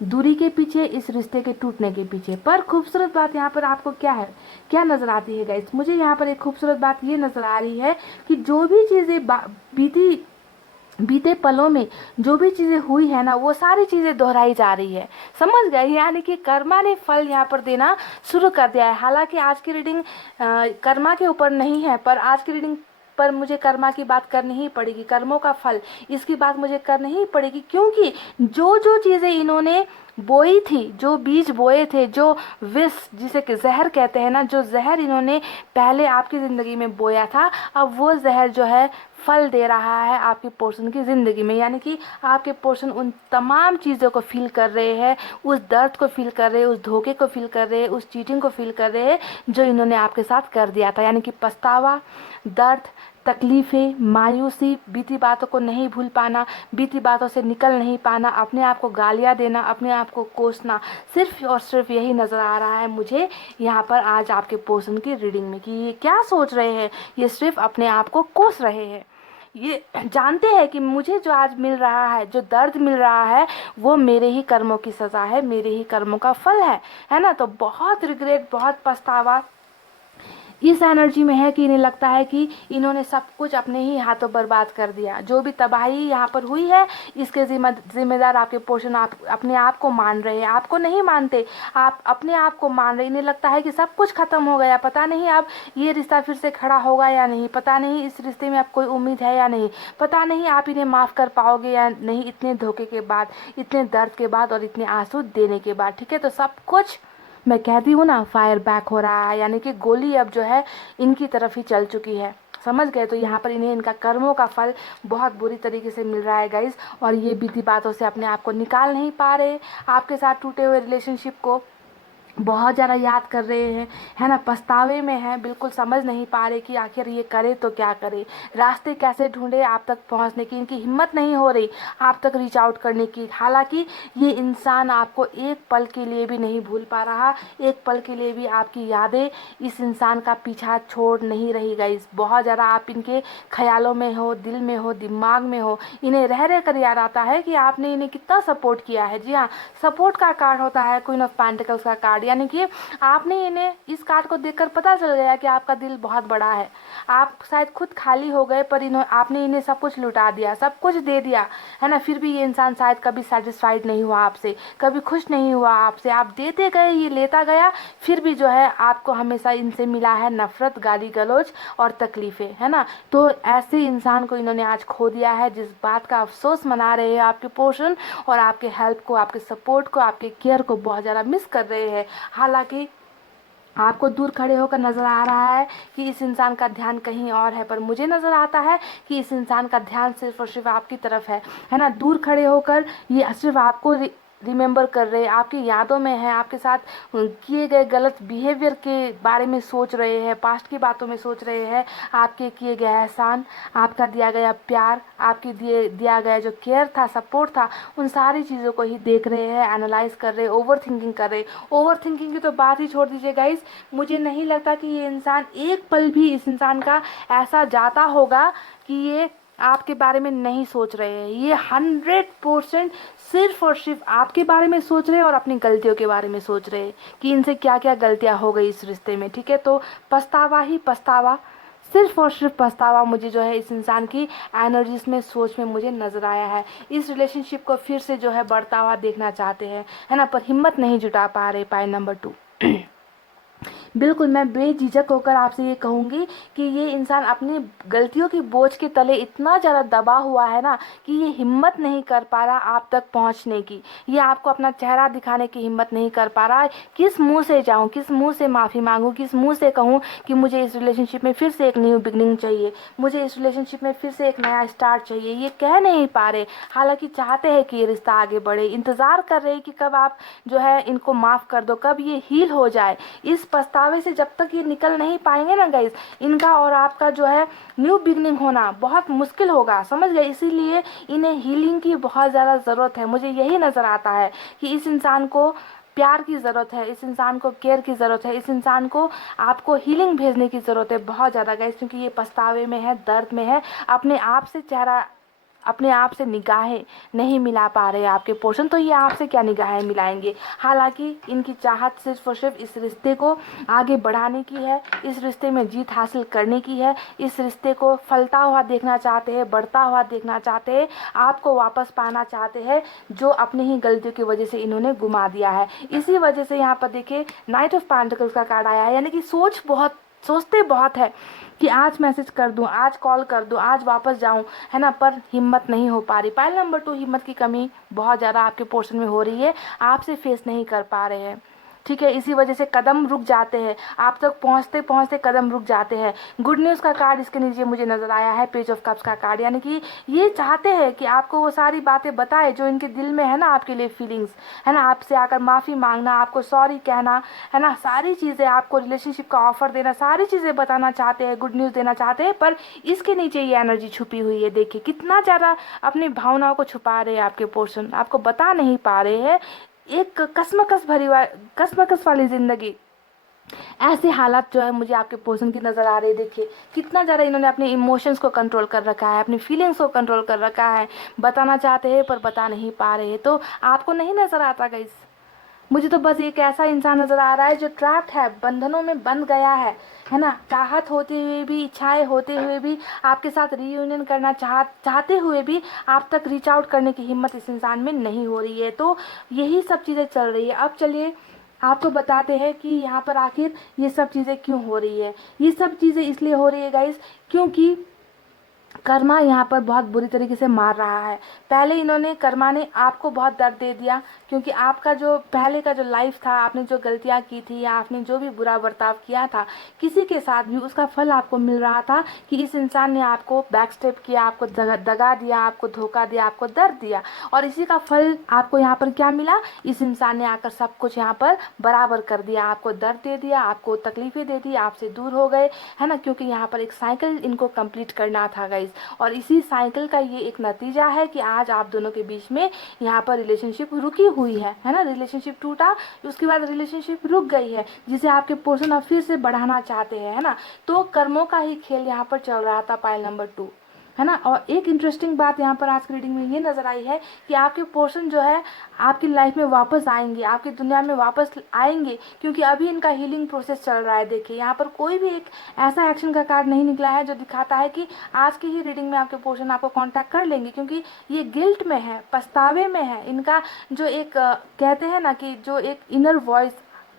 दूरी के पीछे, इस रिश्ते के टूटने के पीछे। पर खूबसूरत बात यहाँ पर आपको क्या है, क्या नजर आती है गाइस? मुझे यहाँ पर एक खूबसूरत बात ये नजर आ रही है कि जो भी चीजें बीते पलों में जो भी चीज़ें हुई है ना, वो सारी चीज़ें दोहराई जा रही है। समझ गए? यानी कि कर्मा ने फल यहाँ पर देना शुरू कर दिया है। हालांकि आज की रीडिंग कर्मा के ऊपर नहीं है, पर आज की रीडिंग पर मुझे कर्मा की बात करनी ही पड़ेगी, कर्मों का फल, इसकी बात मुझे करनी ही पड़ेगी, क्योंकि जो जो चीज़ें इन्होंने बोई थी, जो बीज बोए थे, जो विष जिसे कि जहर कहते हैं ना, जो जहर इन्होंने पहले आपकी ज़िंदगी में बोया था, अब वो जहर जो है फल दे रहा है आपके पोर्शन की ज़िंदगी में। यानी कि आपके पोर्शन उन तमाम चीज़ों को फील कर रहे हैं, उस दर्द को फील कर रहे हैं, उस धोखे को फील कर रहे हैं, उस चीटिंग को फील कर रहे हैं जो इन्होंने आपके साथ कर दिया था। यानी कि पछतावा, दर्द, तकलीफ़ें, मायूसी, बीती बातों को नहीं भूल पाना, बीती बातों से निकल नहीं पाना, अपने आप को गालियाँ देना, अपने आप को कोसना, सिर्फ और सिर्फ यही नज़र आ रहा है मुझे यहाँ पर आज आपके पर्सन की रीडिंग में कि ये क्या सोच रहे हैं, ये सिर्फ अपने आप को कोस रहे हैं। ये जानते हैं कि मुझे जो आज मिल रहा है, जो दर्द मिल रहा है, वो मेरे ही कर्मों की सज़ा है, मेरे ही कर्मों का फल है ना। तो बहुत रिग्रेट, बहुत पछतावा इस एनर्जी में है कि इन्हें लगता है कि इन्होंने सब कुछ अपने ही हाथों बर्बाद कर दिया। जो भी तबाही यहाँ पर हुई है इसके जिम्मेदार आपके पोर्शन आप अपने आप को मान रहे हैं, आपको नहीं मानते, आप अपने आप को मान रहे। इन्हें लगता है कि सब कुछ खत्म हो गया, पता नहीं अब ये रिश्ता फिर से खड़ा होगा या नहीं, पता नहीं इस रिश्ते में अब कोई उम्मीद है या नहीं, पता नहीं आप इन्हें माफ़ कर पाओगे या नहीं, इतने धोखे के बाद, इतने दर्द के बाद और इतने आंसू देने के बाद। ठीक है, तो सब कुछ मैं कहती हूँ ना, फायर बैक हो रहा है, यानी कि गोली अब जो है इनकी तरफ ही चल चुकी है। समझ गए? तो यहाँ पर इन्हें इनका कर्मों का फल बहुत बुरी तरीके से मिल रहा है गाइस, और ये बीती बातों से अपने आप को निकाल नहीं पा रहे, आपके साथ टूटे हुए रिलेशनशिप को बहुत ज़्यादा याद कर रहे हैं, है ना, पछतावे में है, बिल्कुल समझ नहीं पा रहे कि आखिर ये करे तो क्या करे, रास्ते कैसे ढूंढे आप तक पहुंचने की, इनकी हिम्मत नहीं हो रही आप तक रीच आउट करने की। हालांकि ये इंसान आपको एक पल के लिए भी नहीं भूल पा रहा, एक पल के लिए भी आपकी यादें इस इंसान का पीछा छोड़ नहीं रही गाइस। बहुत ज़्यादा आप इनके ख्यालों में हो, दिल में हो, दिमाग में हो, इन्हें रह रह कर याद आता है कि आपने इन्हें कितना सपोर्ट किया है। जी हाँ, सपोर्ट का कार्ड होता है क्वीन ऑफ पेंटिकल्स का कार्ड, यानी कि आपने इन्हें इस कार्ड को देखकर पता चल गया कि आपका दिल बहुत बड़ा है, आप शायद खुद खाली हो गए पर आपने इन्हें सब कुछ लुटा दिया, सब कुछ दे दिया, है ना। फिर भी ये इंसान शायद कभी सेटिस्फाइड नहीं हुआ आपसे, कभी खुश नहीं हुआ आपसे, आप देते गए, ये लेता गया, फिर भी जो है आपको हमेशा इनसे मिला है नफरत, गाली गलौज और तकलीफें, है ना। तो ऐसे इंसान को इन्होंने आज खो दिया है, जिस बात का अफसोस मना रहे हैं आपके पोर्शन, और आपके हेल्प को, आपके सपोर्ट को, आपके केयर को बहुत ज़्यादा मिस कर रहे हैं। हालांकि आपको दूर खड़े होकर नज़र आ रहा है कि इस इंसान का ध्यान कहीं और है, पर मुझे नज़र आता है कि इस इंसान का ध्यान सिर्फ और सिर्फ आपकी तरफ है ना। दूर खड़े होकर ये सिर्फ आपको रिमेंबर कर रहे हैं, आपकी यादों में है, आपके साथ किए गए गलत बिहेवियर के बारे में सोच रहे हैं, पास्ट की बातों में सोच रहे हैं, आपके किए गए एहसान, आपका दिया गया प्यार, आपके दिया गया जो केयर था, सपोर्ट था, उन सारी चीज़ों को ही देख रहे हैं, एनालाइज कर रहे हैं, ओवर थिंकिंग कर रहे हैं। ओवर थिंकिंग की तो बात ही छोड़ दीजिए गाइस, मुझे नहीं लगता कि ये इंसान एक पल भी इस इंसान का ऐसा जाता होगा कि ये आपके बारे में नहीं सोच रहे हैं। ये 100% सिर्फ और सिर्फ आपके बारे में सोच रहे हैं और अपनी गलतियों के बारे में सोच रहे हैं कि इनसे क्या क्या गलतियां हो गई इस रिश्ते में। ठीक है, तो पछतावा ही पछतावा, सिर्फ और सिर्फ पछतावा मुझे जो है इस इंसान की एनर्जीज में, सोच में मुझे नज़र आया है। इस रिलेशनशिप को फिर से जो है बढ़ता हुआ देखना चाहते हैं, है ना, पर हिम्मत नहीं जुटा पा रहे। पॉइंट नंबर 2 बिल्कुल मैं बेझिझक होकर आपसे ये कहूँगी कि ये इंसान अपनी गलतियों की बोझ के तले इतना ज़्यादा दबा हुआ है ना कि ये हिम्मत नहीं कर पा रहा आप तक पहुँचने की। ये आपको अपना चेहरा दिखाने की हिम्मत नहीं कर पा रहा है। किस मुंह से जाऊँ, किस मुंह से माफ़ी मांगूँ, किस मुंह से कहूँ कि मुझे इस रिलेशनशिप में फिर से एक न्यू बिगनिंग चाहिए, मुझे इस रिलेशनशिप में फिर से एक नया स्टार्ट चाहिए। ये कह नहीं पा रहे, हालांकि चाहते हैं कि ये रिश्ता आगे बढ़े, इंतज़ार कर रहे हैं कि कब आप जो है इनको माफ़ कर दो, कब ये हील हो जाए। इस पछतावे से जब तक ये निकल नहीं पाएंगे ना गाइस, इनका और आपका जो है न्यू बिगनिंग होना बहुत मुश्किल होगा, समझ गए। इसीलिए इन्हें हीलिंग की बहुत ज़्यादा ज़रूरत है। मुझे यही नज़र आता है कि इस इंसान को प्यार की ज़रूरत है, इस इंसान को केयर की ज़रूरत है, इस इंसान को आपको हीलिंग भेजने की ज़रूरत है बहुत ज़्यादा गाइस, क्योंकि ये पछतावे में है, दर्द में है, अपने आप से चेहरा, अपने आप से निगाहें नहीं मिला पा रहे आपके पोर्शन, तो ये आपसे क्या निगाहें मिलाएंगे। हालांकि इनकी चाहत सिर्फ और सिर्फ इस रिश्ते को आगे बढ़ाने की है, इस रिश्ते में जीत हासिल करने की है, इस रिश्ते को फलता हुआ देखना चाहते हैं, बढ़ता हुआ देखना चाहते हैं, आपको वापस पाना चाहते हैं जो अपनी ही गलतियों की वजह से इन्होंने गुमा दिया है। इसी वजह से यहाँ पर देखिए नाइट ऑफ पेंटिकल्स का कार्ड आया है, यानी कि सोचते बहुत है कि आज मैसेज कर दूं, आज कॉल कर दूं, आज वापस जाऊं, है ना, पर हिम्मत नहीं हो पा रही। पाइल नंबर 2, हिम्मत की कमी बहुत ज़्यादा आपके पोर्शन में हो रही है, आपसे फेस नहीं कर पा रहे हैं, ठीक है। इसी वजह से कदम रुक जाते हैं, आप तक पहुंचते पहुंचते कदम रुक जाते हैं। गुड न्यूज़ का कार्ड इसके नीचे मुझे नज़र आया है, पेज ऑफ कप्स का कार्ड, यानी कि ये चाहते हैं कि आपको वो सारी बातें बताए जो इनके दिल में है ना, आपके लिए फीलिंग्स, है ना, आपसे आकर माफ़ी मांगना, आपको सॉरी कहना, है ना, सारी चीज़ें, आपको रिलेशनशिप का ऑफर देना, सारी चीज़ें बताना चाहते हैं, गुड न्यूज़ देना चाहते हैं। पर इसके नीचे ये एनर्जी छुपी हुई है, देखिए कितना ज़्यादा अपनी भावनाओं को छुपा रहे हैं आपके पोर्शन, आपको बता नहीं पा रहे हैं। एक कसमकस वाली जिंदगी, ऐसे हालात जो है मुझे आपके पोर्शन की नज़र आ रही है। देखिए कितना ज़्यादा इन्होंने अपने इमोशंस को कंट्रोल कर रखा है, अपनी फीलिंग्स को कंट्रोल कर रखा है, बताना चाहते हैं पर बता नहीं पा रहे हैं। तो आपको नहीं नज़र आता गाइस, मुझे तो बस एक ऐसा इंसान नज़र आ रहा है जो ट्रैप्ड है, बंधनों में बंध गया है ना, चाहत होते हुए भी, इच्छाएं होते हुए भी, आपके साथ रीयूनियन करना चाहते हुए भी आप तक रीच आउट करने की हिम्मत इस इंसान में नहीं हो रही है। तो यही सब चीज़ें चल रही है। अब चलिए आपको बताते हैं कि यहाँ पर आखिर ये सब चीज़ें क्यों हो रही है। ये सब चीज़ें इसलिए हो रही है गाइस क्योंकि कर्मा यहाँ पर बहुत बुरी तरीके से मार रहा है। पहले इन्होंने, कर्मा ने आपको बहुत दर्द दे दिया, क्योंकि आपका जो पहले का जो लाइफ था, आपने जो गलतियाँ की थी या आपने जो भी बुरा बर्ताव किया था किसी के साथ भी, उसका फल आपको मिल रहा था कि इस इंसान ने आपको बैक स्टेप किया, आपको दगा दिया, आपको धोखा दिया, आपको दर्द दिया, और इसी का फल आपको यहाँ पर क्या मिला, इस इंसान ने आकर सब कुछ यहाँ पर बराबर कर दिया, आपको दर्द दे दिया, आपको तकलीफें दे दी, आपसे दूर हो गए, है ना, क्योंकि यहाँ पर एक साइकिल इनको कंप्लीट करना था गाइस। और इसी साइकिल का ये एक नतीजा है कि आज आप दोनों के बीच में यहाँ पर रिलेशनशिप रुकी हुई है ना, रिलेशनशिप टूटा, उसके बाद रिलेशनशिप रुक गई है, जिसे आपके पोर्शन अब फिर से बढ़ाना चाहते हैं, है ना। तो कर्मों का ही खेल यहाँ पर चल रहा था पाइल नंबर 2, है ना। और एक इंटरेस्टिंग बात यहाँ पर आज की रीडिंग में ये नज़र आई है कि आपके पोर्शन जो है आपकी लाइफ में वापस आएंगे, आपकी दुनिया में वापस आएंगे, क्योंकि अभी इनका हीलिंग प्रोसेस चल रहा है। देखिए यहाँ पर कोई भी एक ऐसा एक्शन का कार्ड नहीं निकला है जो दिखाता है कि आज की ही रीडिंग में आपके पोर्शन आपको कांटेक्ट कर लेंगे, क्योंकि ये गिल्ट में है, पछतावे में है। इनका जो एक कहते हैं ना कि जो एक इनर वॉइस,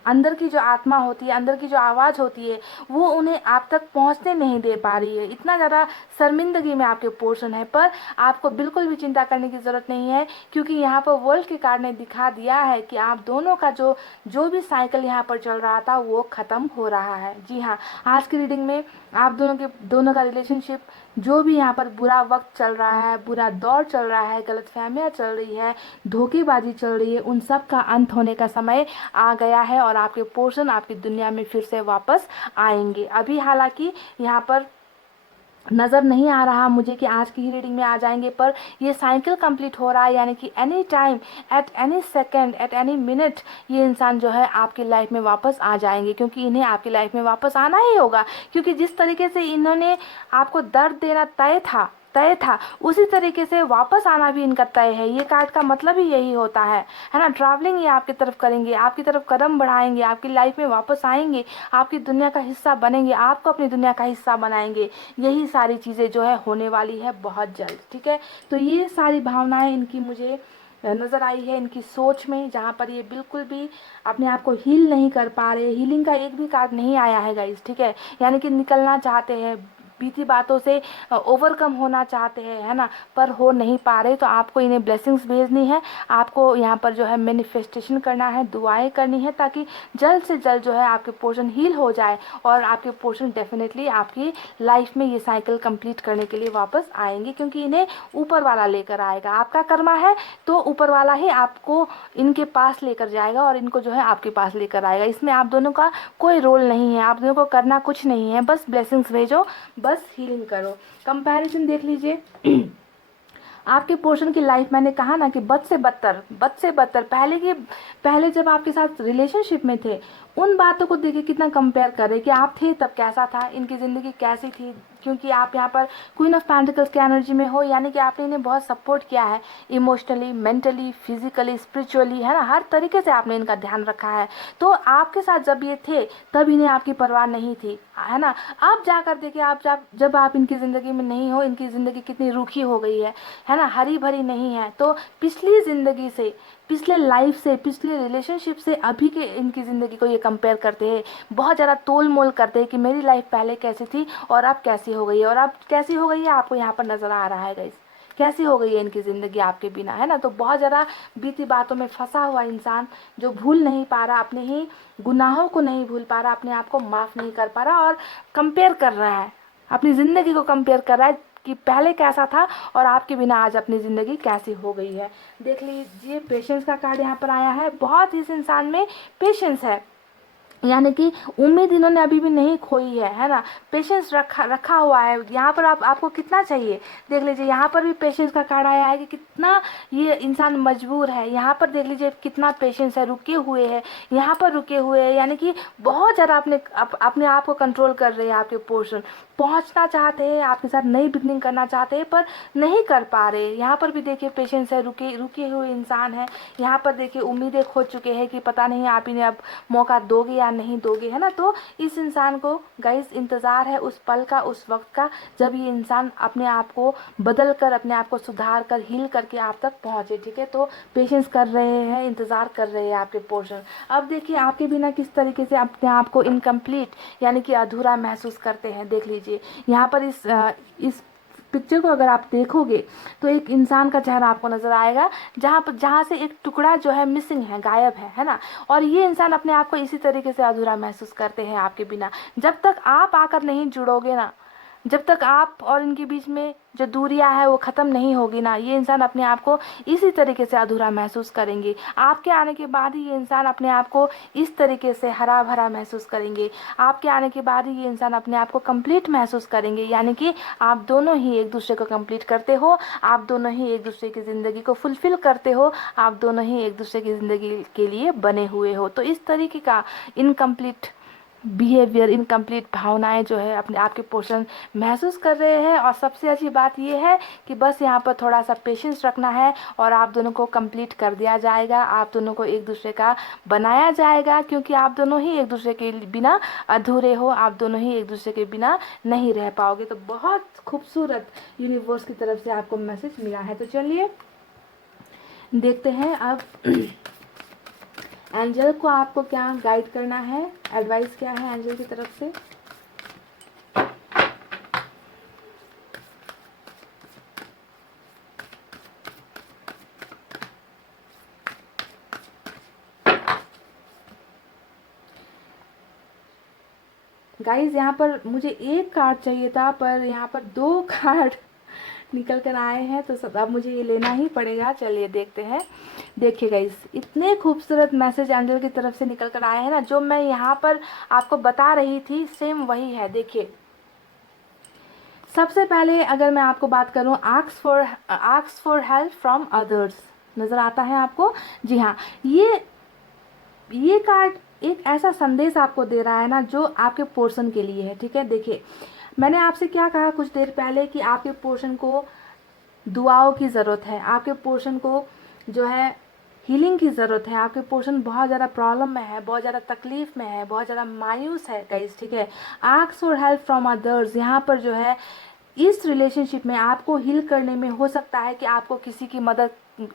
अंदर की जो आत्मा होती है, अंदर की जो आवाज़ होती है, वो उन्हें आप तक पहुंचने नहीं दे पा रही है। इतना ज़्यादा शर्मिंदगी में आपके पोर्शन है, पर आपको बिल्कुल भी चिंता करने की ज़रूरत नहीं है, क्योंकि यहाँ पर वर्ल्ड के कार्ड ने दिखा दिया है कि आप दोनों का जो भी साइकिल यहाँ पर चल रहा था वो ख़त्म हो रहा है। जी हाँ, आज की रीडिंग में आप दोनों का रिलेशनशिप, जो भी यहाँ पर बुरा वक्त चल रहा है, बुरा दौर चल रहा है, गलतफहमियाँ चल रही है, धोखेबाजी चल रही है, उन सब का अंत होने का समय आ गया है और आपके पोर्शन आपकी दुनिया में फिर से वापस आएंगे। अभी हालांकि यहाँ पर नज़र नहीं आ रहा मुझे कि आज की ही रीडिंग में आ जाएंगे, पर ये साइकिल कंप्लीट हो रहा है, यानी कि any time, at any second, at any minute ये इंसान जो है आपकी लाइफ में वापस आ जाएंगे, क्योंकि इन्हें आपकी लाइफ में वापस आना ही होगा। क्योंकि जिस तरीके से इन्होंने आपको दर्द देना तय था, उसी तरीके से वापस आना भी इनका तय है। ये कार्ड का मतलब ही यही होता है ना। ट्रैवलिंग ये आपकी तरफ करेंगे, आपकी तरफ कदम बढ़ाएंगे, आपकी लाइफ में वापस आएंगे, आपकी दुनिया का हिस्सा बनेंगे, आपको अपनी दुनिया का हिस्सा बनाएंगे। यही सारी चीज़ें जो है होने वाली है बहुत जल्द, ठीक है। तो ये सारी भावनाएं इनकी मुझे नज़र आई है इनकी सोच में, जहाँ पर ये बिल्कुल भी अपने आप को हील नहीं कर पा रहे, हीलिंग का एक भी कार्ड नहीं आया है गाइस, ठीक है। यानी कि निकलना चाहते हैं, बीती बातों से ओवरकम होना चाहते हैं, है ना, पर हो नहीं पा रहे। तो आपको इन्हें ब्लेसिंग्स भेजनी है, आपको यहाँ पर जो है मैनिफेस्टेशन करना है, दुआएं करनी है, ताकि जल्द से जल्द जो है आपके पोर्शन हील हो जाए और आपके पोर्शन डेफिनेटली आपकी लाइफ में ये साइकिल कंप्लीट करने के लिए वापस आएंगे, क्योंकि इन्हें ऊपर वाला लेकर आएगा। आपका कर्मा है तो ऊपर वाला ही आपको इनके पास लेकर जाएगा और इनको जो है आपके पास लेकर आएगा। इसमें आप दोनों का कोई रोल नहीं है, आप दोनों को करना कुछ नहीं है, बस ब्लेसिंग्स भेजो, बस हीलिंग करो। कंपैरिजन देख लीजिए आपके पोर्शन की लाइफ, मैंने कहा ना कि बद से बदतर पहले जब आपके साथ रिलेशनशिप में थे उन बातों को देखिए, कितना कंपेयर करें कि आप थे तब कैसा था, इनकी ज़िंदगी कैसी थी, क्योंकि आप यहाँ पर क्वीन ऑफ पेंटिकल्स की एनर्जी में हो, यानी कि आपने इन्हें बहुत सपोर्ट किया है इमोशनली, मेंटली, फिजिकली, स्पिरिचुअली, है ना, हर तरीके से आपने इनका ध्यान रखा है। तो आपके साथ जब ये थे तब इन्हें आपकी परवाह नहीं थी, है ना। अब जाकर देखिए, आप जब आप इनकी ज़िंदगी में नहीं हो, इनकी ज़िंदगी कितनी रूखी हो गई है ना, हरी भरी नहीं है। तो पिछली ज़िंदगी से, पिछले लाइफ से, पिछले रिलेशनशिप से अभी के इनकी ज़िंदगी को ये कंपेयर करते हैं, बहुत ज़्यादा तोल मोल करते हैं कि मेरी लाइफ पहले कैसी थी और अब कैसी हो गई है, और अब कैसी हो गई है आपको यहाँ पर नज़र आ रहा है गाइस, कैसी हो गई है इनकी ज़िंदगी आपके बिना, है ना। तो बहुत ज़्यादा बीती बातों में फंसा हुआ इंसान, जो भूल नहीं पा रहा, अपने ही गुनाहों को नहीं भूल पा रहा, अपने आप को माफ़ नहीं कर पा रहा, और कंपेयर कर रहा है, अपनी ज़िंदगी को कंपेयर कर रहा है कि पहले कैसा था और आपके बिना आज अपनी ज़िंदगी कैसी हो गई है। देख लीजिए, पेशेंस का कार्ड यहाँ पर आया है। बहुत इस इंसान में पेशेंस है, यानी कि उम्मीद इन्होंने अभी भी नहीं खोई है ना, पेशेंस रखा हुआ है। यहाँ पर आपको कितना चाहिए, देख लीजिए, यहाँ पर भी पेशेंस का कार्ड आया है कि कितना ये इंसान मजबूर है। यहाँ पर देख लीजिए कितना पेशेंस है, रुके हुए है, यहाँ पर रुके हुए हैं, यानी कि बहुत ज़्यादा अपने आप को कंट्रोल कर रहे हैं। आपके पोर्शन पहुँचना चाहते हैं, आपके साथ नई बिगनिंग करना चाहते हैं, पर नहीं कर पा रहे। यहाँ पर भी देखिए पेशेंस है, रुके हुए इंसान है। यहाँ पर देखिए उम्मीदें खो चुके हैं कि पता नहीं आप इन्हें अब मौका दोगे या नहीं दोगे, है ना। तो इस इंसान को गाइस इंतज़ार है उस पल का, उस वक्त का, जब ये इंसान अपने आप को बदल कर, अपने आप को सुधार कर, हील करके आप तक पहुँचे, ठीक है। तो पेशेंस कर रहे हैं, इंतज़ार कर रहे हैं आपके पोर्शन। अब देखिए आपके बिना किस तरीके से अपने आप को इनकम्प्लीट, यानी कि अधूरा महसूस करते हैं। देख लीजिए यहाँ पर इस पिक्चर को अगर आप देखोगे तो एक इंसान का चेहरा आपको नजर आएगा, जहाँ से एक टुकड़ा जो है मिसिंग है, गायब है ना। और ये इंसान अपने आप को इसी तरीके से अधूरा महसूस करते हैं आपके बिना। जब तक आप आकर नहीं जुड़ोगे ना, जब तक आप और इनके बीच में जो दूरियां है वो ख़त्म नहीं होगी ना, ये इंसान अपने आप को इसी तरीके से अधूरा महसूस करेंगे। आपके आने के बाद ही ये इंसान अपने आप को इस तरीके से हरा भरा महसूस करेंगे। आपके आने के बाद ही ये इंसान अपने आप को कंप्लीट महसूस करेंगे, यानी कि आप दोनों ही एक दूसरे को कंप्लीट करते हो, आप दोनों ही एक दूसरे की ज़िंदगी को फुलफिल करते हो, आप दोनों ही एक दूसरे की ज़िंदगी के लिए बने हुए हो। तो इस तरीके का इनकम्प्लीट बिहेवियर, इनकम्प्लीट भावनाएं जो है अपने आपके पोर्शन महसूस कर रहे हैं। और सबसे अच्छी बात ये है कि बस यहाँ पर थोड़ा सा पेशेंस रखना है और आप दोनों को कंप्लीट कर दिया जाएगा, आप दोनों को एक दूसरे का बनाया जाएगा, क्योंकि आप दोनों ही एक दूसरे के बिना अधूरे हो, आप दोनों ही एक दूसरे के बिना नहीं रह पाओगे। तो बहुत खूबसूरत यूनिवर्स की तरफ से आपको मैसेज मिला है। तो चलिए देखते हैं अब एंजल को आपको क्या गाइड करना है, एडवाइस क्या है एंजल की तरफ से। गाइस यहाँ पर मुझे एक कार्ड चाहिए था, पर यहाँ पर 2 कार्ड निकल कर आए हैं, तो सब अब मुझे ये लेना ही पड़ेगा। चलिए देखते हैं। देखिए गाइस, इतने खूबसूरत मैसेज एंजल की तरफ से निकल कर आए हैं ना, जो मैं यहाँ पर आपको बता रही थी सेम वही है। देखिए सबसे पहले अगर मैं आपको बात करूँ, ask for help from others नज़र आता है आपको। जी हाँ, ये कार्ड एक ऐसा संदेश आपको दे रहा है ना जो आपके पोर्शन के लिए है, ठीक है। देखिए मैंने आपसे क्या कहा कुछ देर पहले कि आपके पोर्शन को दुआओं की ज़रूरत है, आपके पोर्शन को जो है हीलिंग की ज़रूरत है। आपके पोर्शन बहुत ज़्यादा प्रॉब्लम में है, बहुत ज़्यादा तकलीफ में है, बहुत ज़्यादा मायूस है गाइस, ठीक है। Ask for help from others, यहाँ पर जो है इस रिलेशनशिप में आपको हील करने में हो सकता है कि आपको किसी की मदद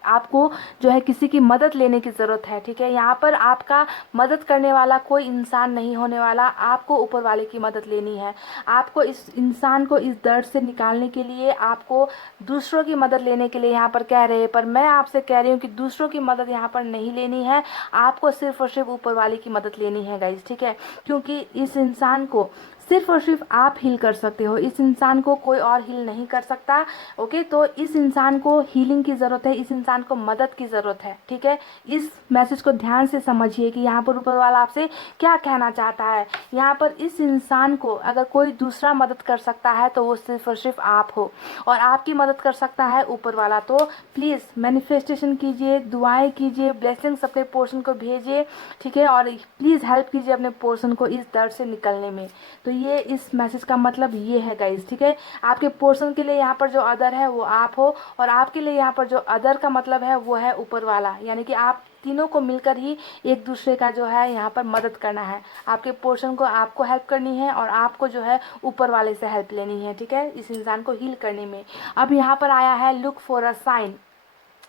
आपको जो है किसी की मदद लेने की ज़रूरत है, ठीक है। यहाँ पर आपका मदद करने वाला कोई इंसान नहीं होने वाला, आपको ऊपर वाले की मदद लेनी है। आपको इस इंसान को इस दर्द से निकालने के लिए आपको दूसरों की मदद लेने के लिए यहाँ पर कह रहे हैं, पर मैं आपसे कह रही हूँ कि दूसरों की मदद यहाँ पर नहीं लेनी है, आपको सिर्फ और सिर्फ ऊपर वाले की मदद लेनी है गाइस, ठीक है। क्योंकि इस इंसान को सिर्फ और सिर्फ आप हील कर सकते हो, इस इंसान को कोई और हील नहीं कर सकता, ओके। तो इस इंसान को हीलिंग की ज़रूरत है, इस इंसान को मदद की ज़रूरत है, ठीक है। इस मैसेज को ध्यान से समझिए कि यहाँ पर ऊपर वाला आपसे क्या कहना चाहता है। यहाँ पर इस इंसान को अगर कोई दूसरा मदद कर सकता है तो वो सिर्फ और सिर्फ आप हो, और आपकी मदद कर सकता है ऊपर वाला। तो प्लीज़ मैनिफेस्टेशन कीजिए, दुआएं कीजिए, ब्लेसिंग्स अपने पोर्शन को भेजिए, ठीक है। और प्लीज़ हेल्प कीजिए अपने पोर्शन को इस दर्द से निकलने में। तो ये इस मैसेज का मतलब ये है गाइस, ठीक है। आपके पोर्शन के लिए यहाँ पर जो अदर है वो आप हो, और आपके लिए यहाँ पर जो अदर का मतलब है वो है ऊपर वाला, यानी कि आप तीनों को मिलकर ही एक दूसरे का जो है यहाँ पर मदद करना है। आपके पोर्शन को आपको हेल्प करनी है, और आपको जो है ऊपर वाले से हेल्प लेनी है, ठीक है, इस इंसान को हील करने में। अब यहाँ पर आया है लुक फॉर अ साइन,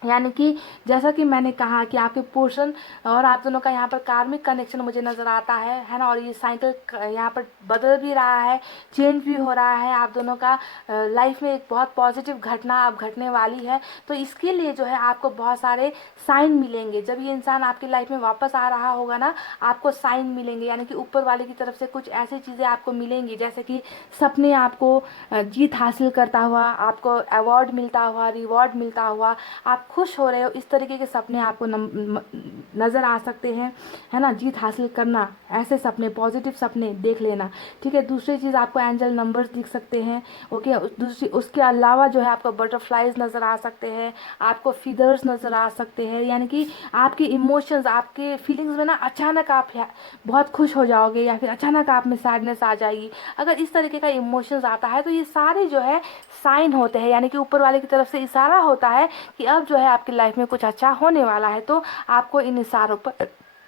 यानी कि जैसा कि मैंने कहा कि आपके पोर्शन और आप दोनों का यहाँ पर कार्मिक कनेक्शन मुझे नज़र आता है ना। और ये साइकिल यहाँ पर बदल भी रहा है, चेंज भी हो रहा है, आप दोनों का लाइफ में एक बहुत पॉजिटिव घटना अब घटने वाली है। तो इसके लिए जो है आपको बहुत सारे साइन मिलेंगे। जब ये इंसान आपकी लाइफ में वापस आ रहा होगा ना, आपको साइन मिलेंगे, यानी कि ऊपर वाले की तरफ से कुछ ऐसी चीज़ें आपको मिलेंगी, जैसे कि सपने आपको जीत हासिल करता हुआ, आपको अवार्ड मिलता हुआ, रिवॉर्ड मिलता हुआ, आप खुश हो रहे हो, इस तरीके के सपने आपको नज़र आ सकते हैं, है ना। जीत हासिल करना, ऐसे सपने, पॉजिटिव सपने देख लेना, ठीक है। दूसरी चीज़ आपको एंजल नंबर्स दिख सकते हैं, ओके। दूसरी उसके अलावा जो है आपको बटरफ्लाइज नज़र आ सकते हैं, आपको फिदर्स नज़र आ सकते हैं, यानी कि आपके इमोशंस, आपके फीलिंग्स में ना अचानक आप बहुत खुश हो जाओगे, या फिर अचानक आप में सैडनेस आ जाएगी। अगर इस तरीके का इमोशंस आता है तो ये सारे जो है साइन होते हैं, यानी कि ऊपर वाले की तरफ से इशारा होता है कि अब जो है आपकी लाइफ में कुछ अच्छा होने वाला है। तो आपको इन इशारों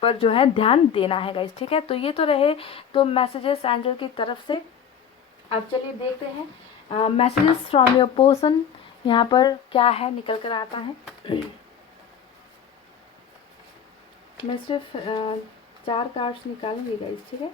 पर जो है ध्यान देना है गाइस, ठीक है। तो ये तो रहे तो मैसेजेस एंजल की तरफ से। अब चलिए देखते हैं मैसेजेस फ्रॉम योर पर्सन, यहाँ पर क्या है निकल कर आता है। मैं सिर्फ 4 कार्ड्स निकालूंगी गाइस, ठीक है।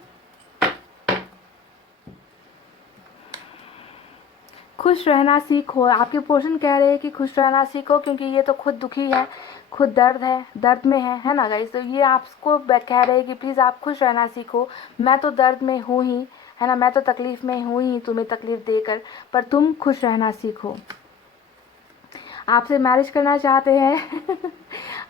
खुश रहना सीखो, आपके पोर्शन कह रहे हैं कि खुश रहना सीखो, क्योंकि ये तो खुद दुखी है, खुद दर्द में है ना गाइस। तो ये आपको कह रहे हैं कि प्लीज़ आप खुश रहना सीखो, मैं तो दर्द में हूँ ही, है ना, मैं तो तकलीफ़ में हूँ ही तुम्हें तकलीफ़ देकर, पर तुम खुश रहना सीखो। आपसे मैरिज करना चाहते हैं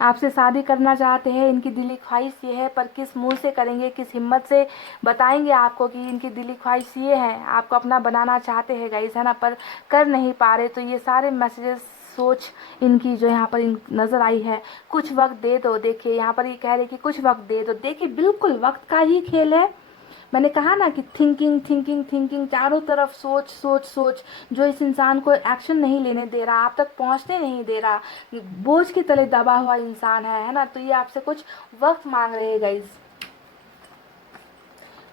आपसे शादी करना चाहते हैं, इनकी दिली ख्वाहिश ये है, पर किस मुंह से करेंगे, किस हिम्मत से बताएंगे आपको कि इनकी दिली ख्वाहिश ये है, आपको अपना बनाना चाहते हैं गाइस, है ना, पर कर नहीं पा रहे। तो ये सारे मैसेजेस सोच इनकी जो यहाँ पर नज़र आई है, कुछ वक्त दे दो। देखिए यहाँ पर ये कह रहे कि कुछ वक्त दे दो, देखिए बिल्कुल वक्त का ही खेल है। मैंने कहा ना कि थिंकिंग थिंकिंग थिंकिंग, चारों तरफ सोच सोच सोच, जो इस इंसान को एक्शन नहीं लेने दे रहा, आप तक पहुंचने नहीं दे रहा, बोझ के तले दबा हुआ इंसान है ना। तो ये आपसे कुछ वक्त मांग रहे हैं गाइस।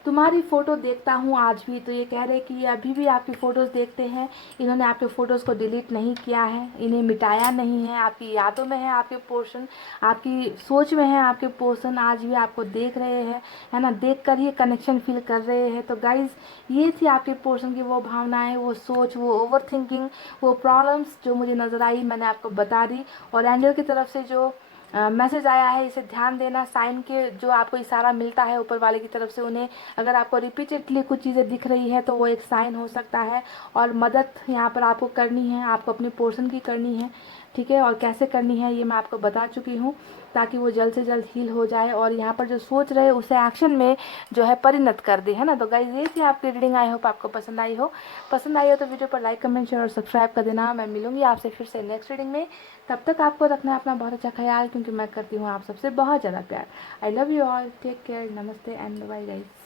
तुम्हारी फ़ोटो देखता हूँ आज भी, तो ये कह रहे हैं कि ये अभी भी आपकी फ़ोटोज़ देखते हैं, इन्होंने आपके फ़ोटोज़ को डिलीट नहीं किया है, इन्हें मिटाया नहीं है, आपकी यादों में है आपके पोर्शन, आपकी सोच में है आपके पोर्शन, आज भी आपको देख रहे हैं, है ना, देख कर ही कनेक्शन फील कर रहे हैं। तो गाइज़ ये थी आपके पोर्शन की वो भावनाएँ, वो सोच, वो ओवर थिंकिंग, वो प्रॉब्लम्स जो मुझे नज़र आई, मैंने आपको बता दी। और एंजल की तरफ से जो मैसेज आया है, इसे ध्यान देना। साइन के जो आपको इशारा मिलता है ऊपर वाले की तरफ से, उन्हें अगर आपको रिपीटेडली कुछ चीज़ें दिख रही है तो वो एक साइन हो सकता है। और मदद यहाँ पर आपको करनी है, आपको अपने पोर्शन की करनी है, ठीक है। और कैसे करनी है ये मैं आपको बता चुकी हूँ, ताकि वो जल्द से जल्द हील हो जाए और यहाँ पर जो सोच रहे उसे एक्शन में जो है परिणत कर दे, है ना। तो गाइज ये थी आपकी रीडिंग, आई होप आपको पसंद आई हो। तो वीडियो पर लाइक कमेंट शेयर और सब्सक्राइब कर देना। मैं मिलूंगी आपसे फिर से नेक्स्ट रीडिंग में, तब तक आपको रखना है अपना बहुत अच्छा ख्याल, क्योंकि मैं करती हूँ आप सबसे बहुत ज़्यादा प्यार। I love you all, take care, नमस्ते एंड बाय गाइज।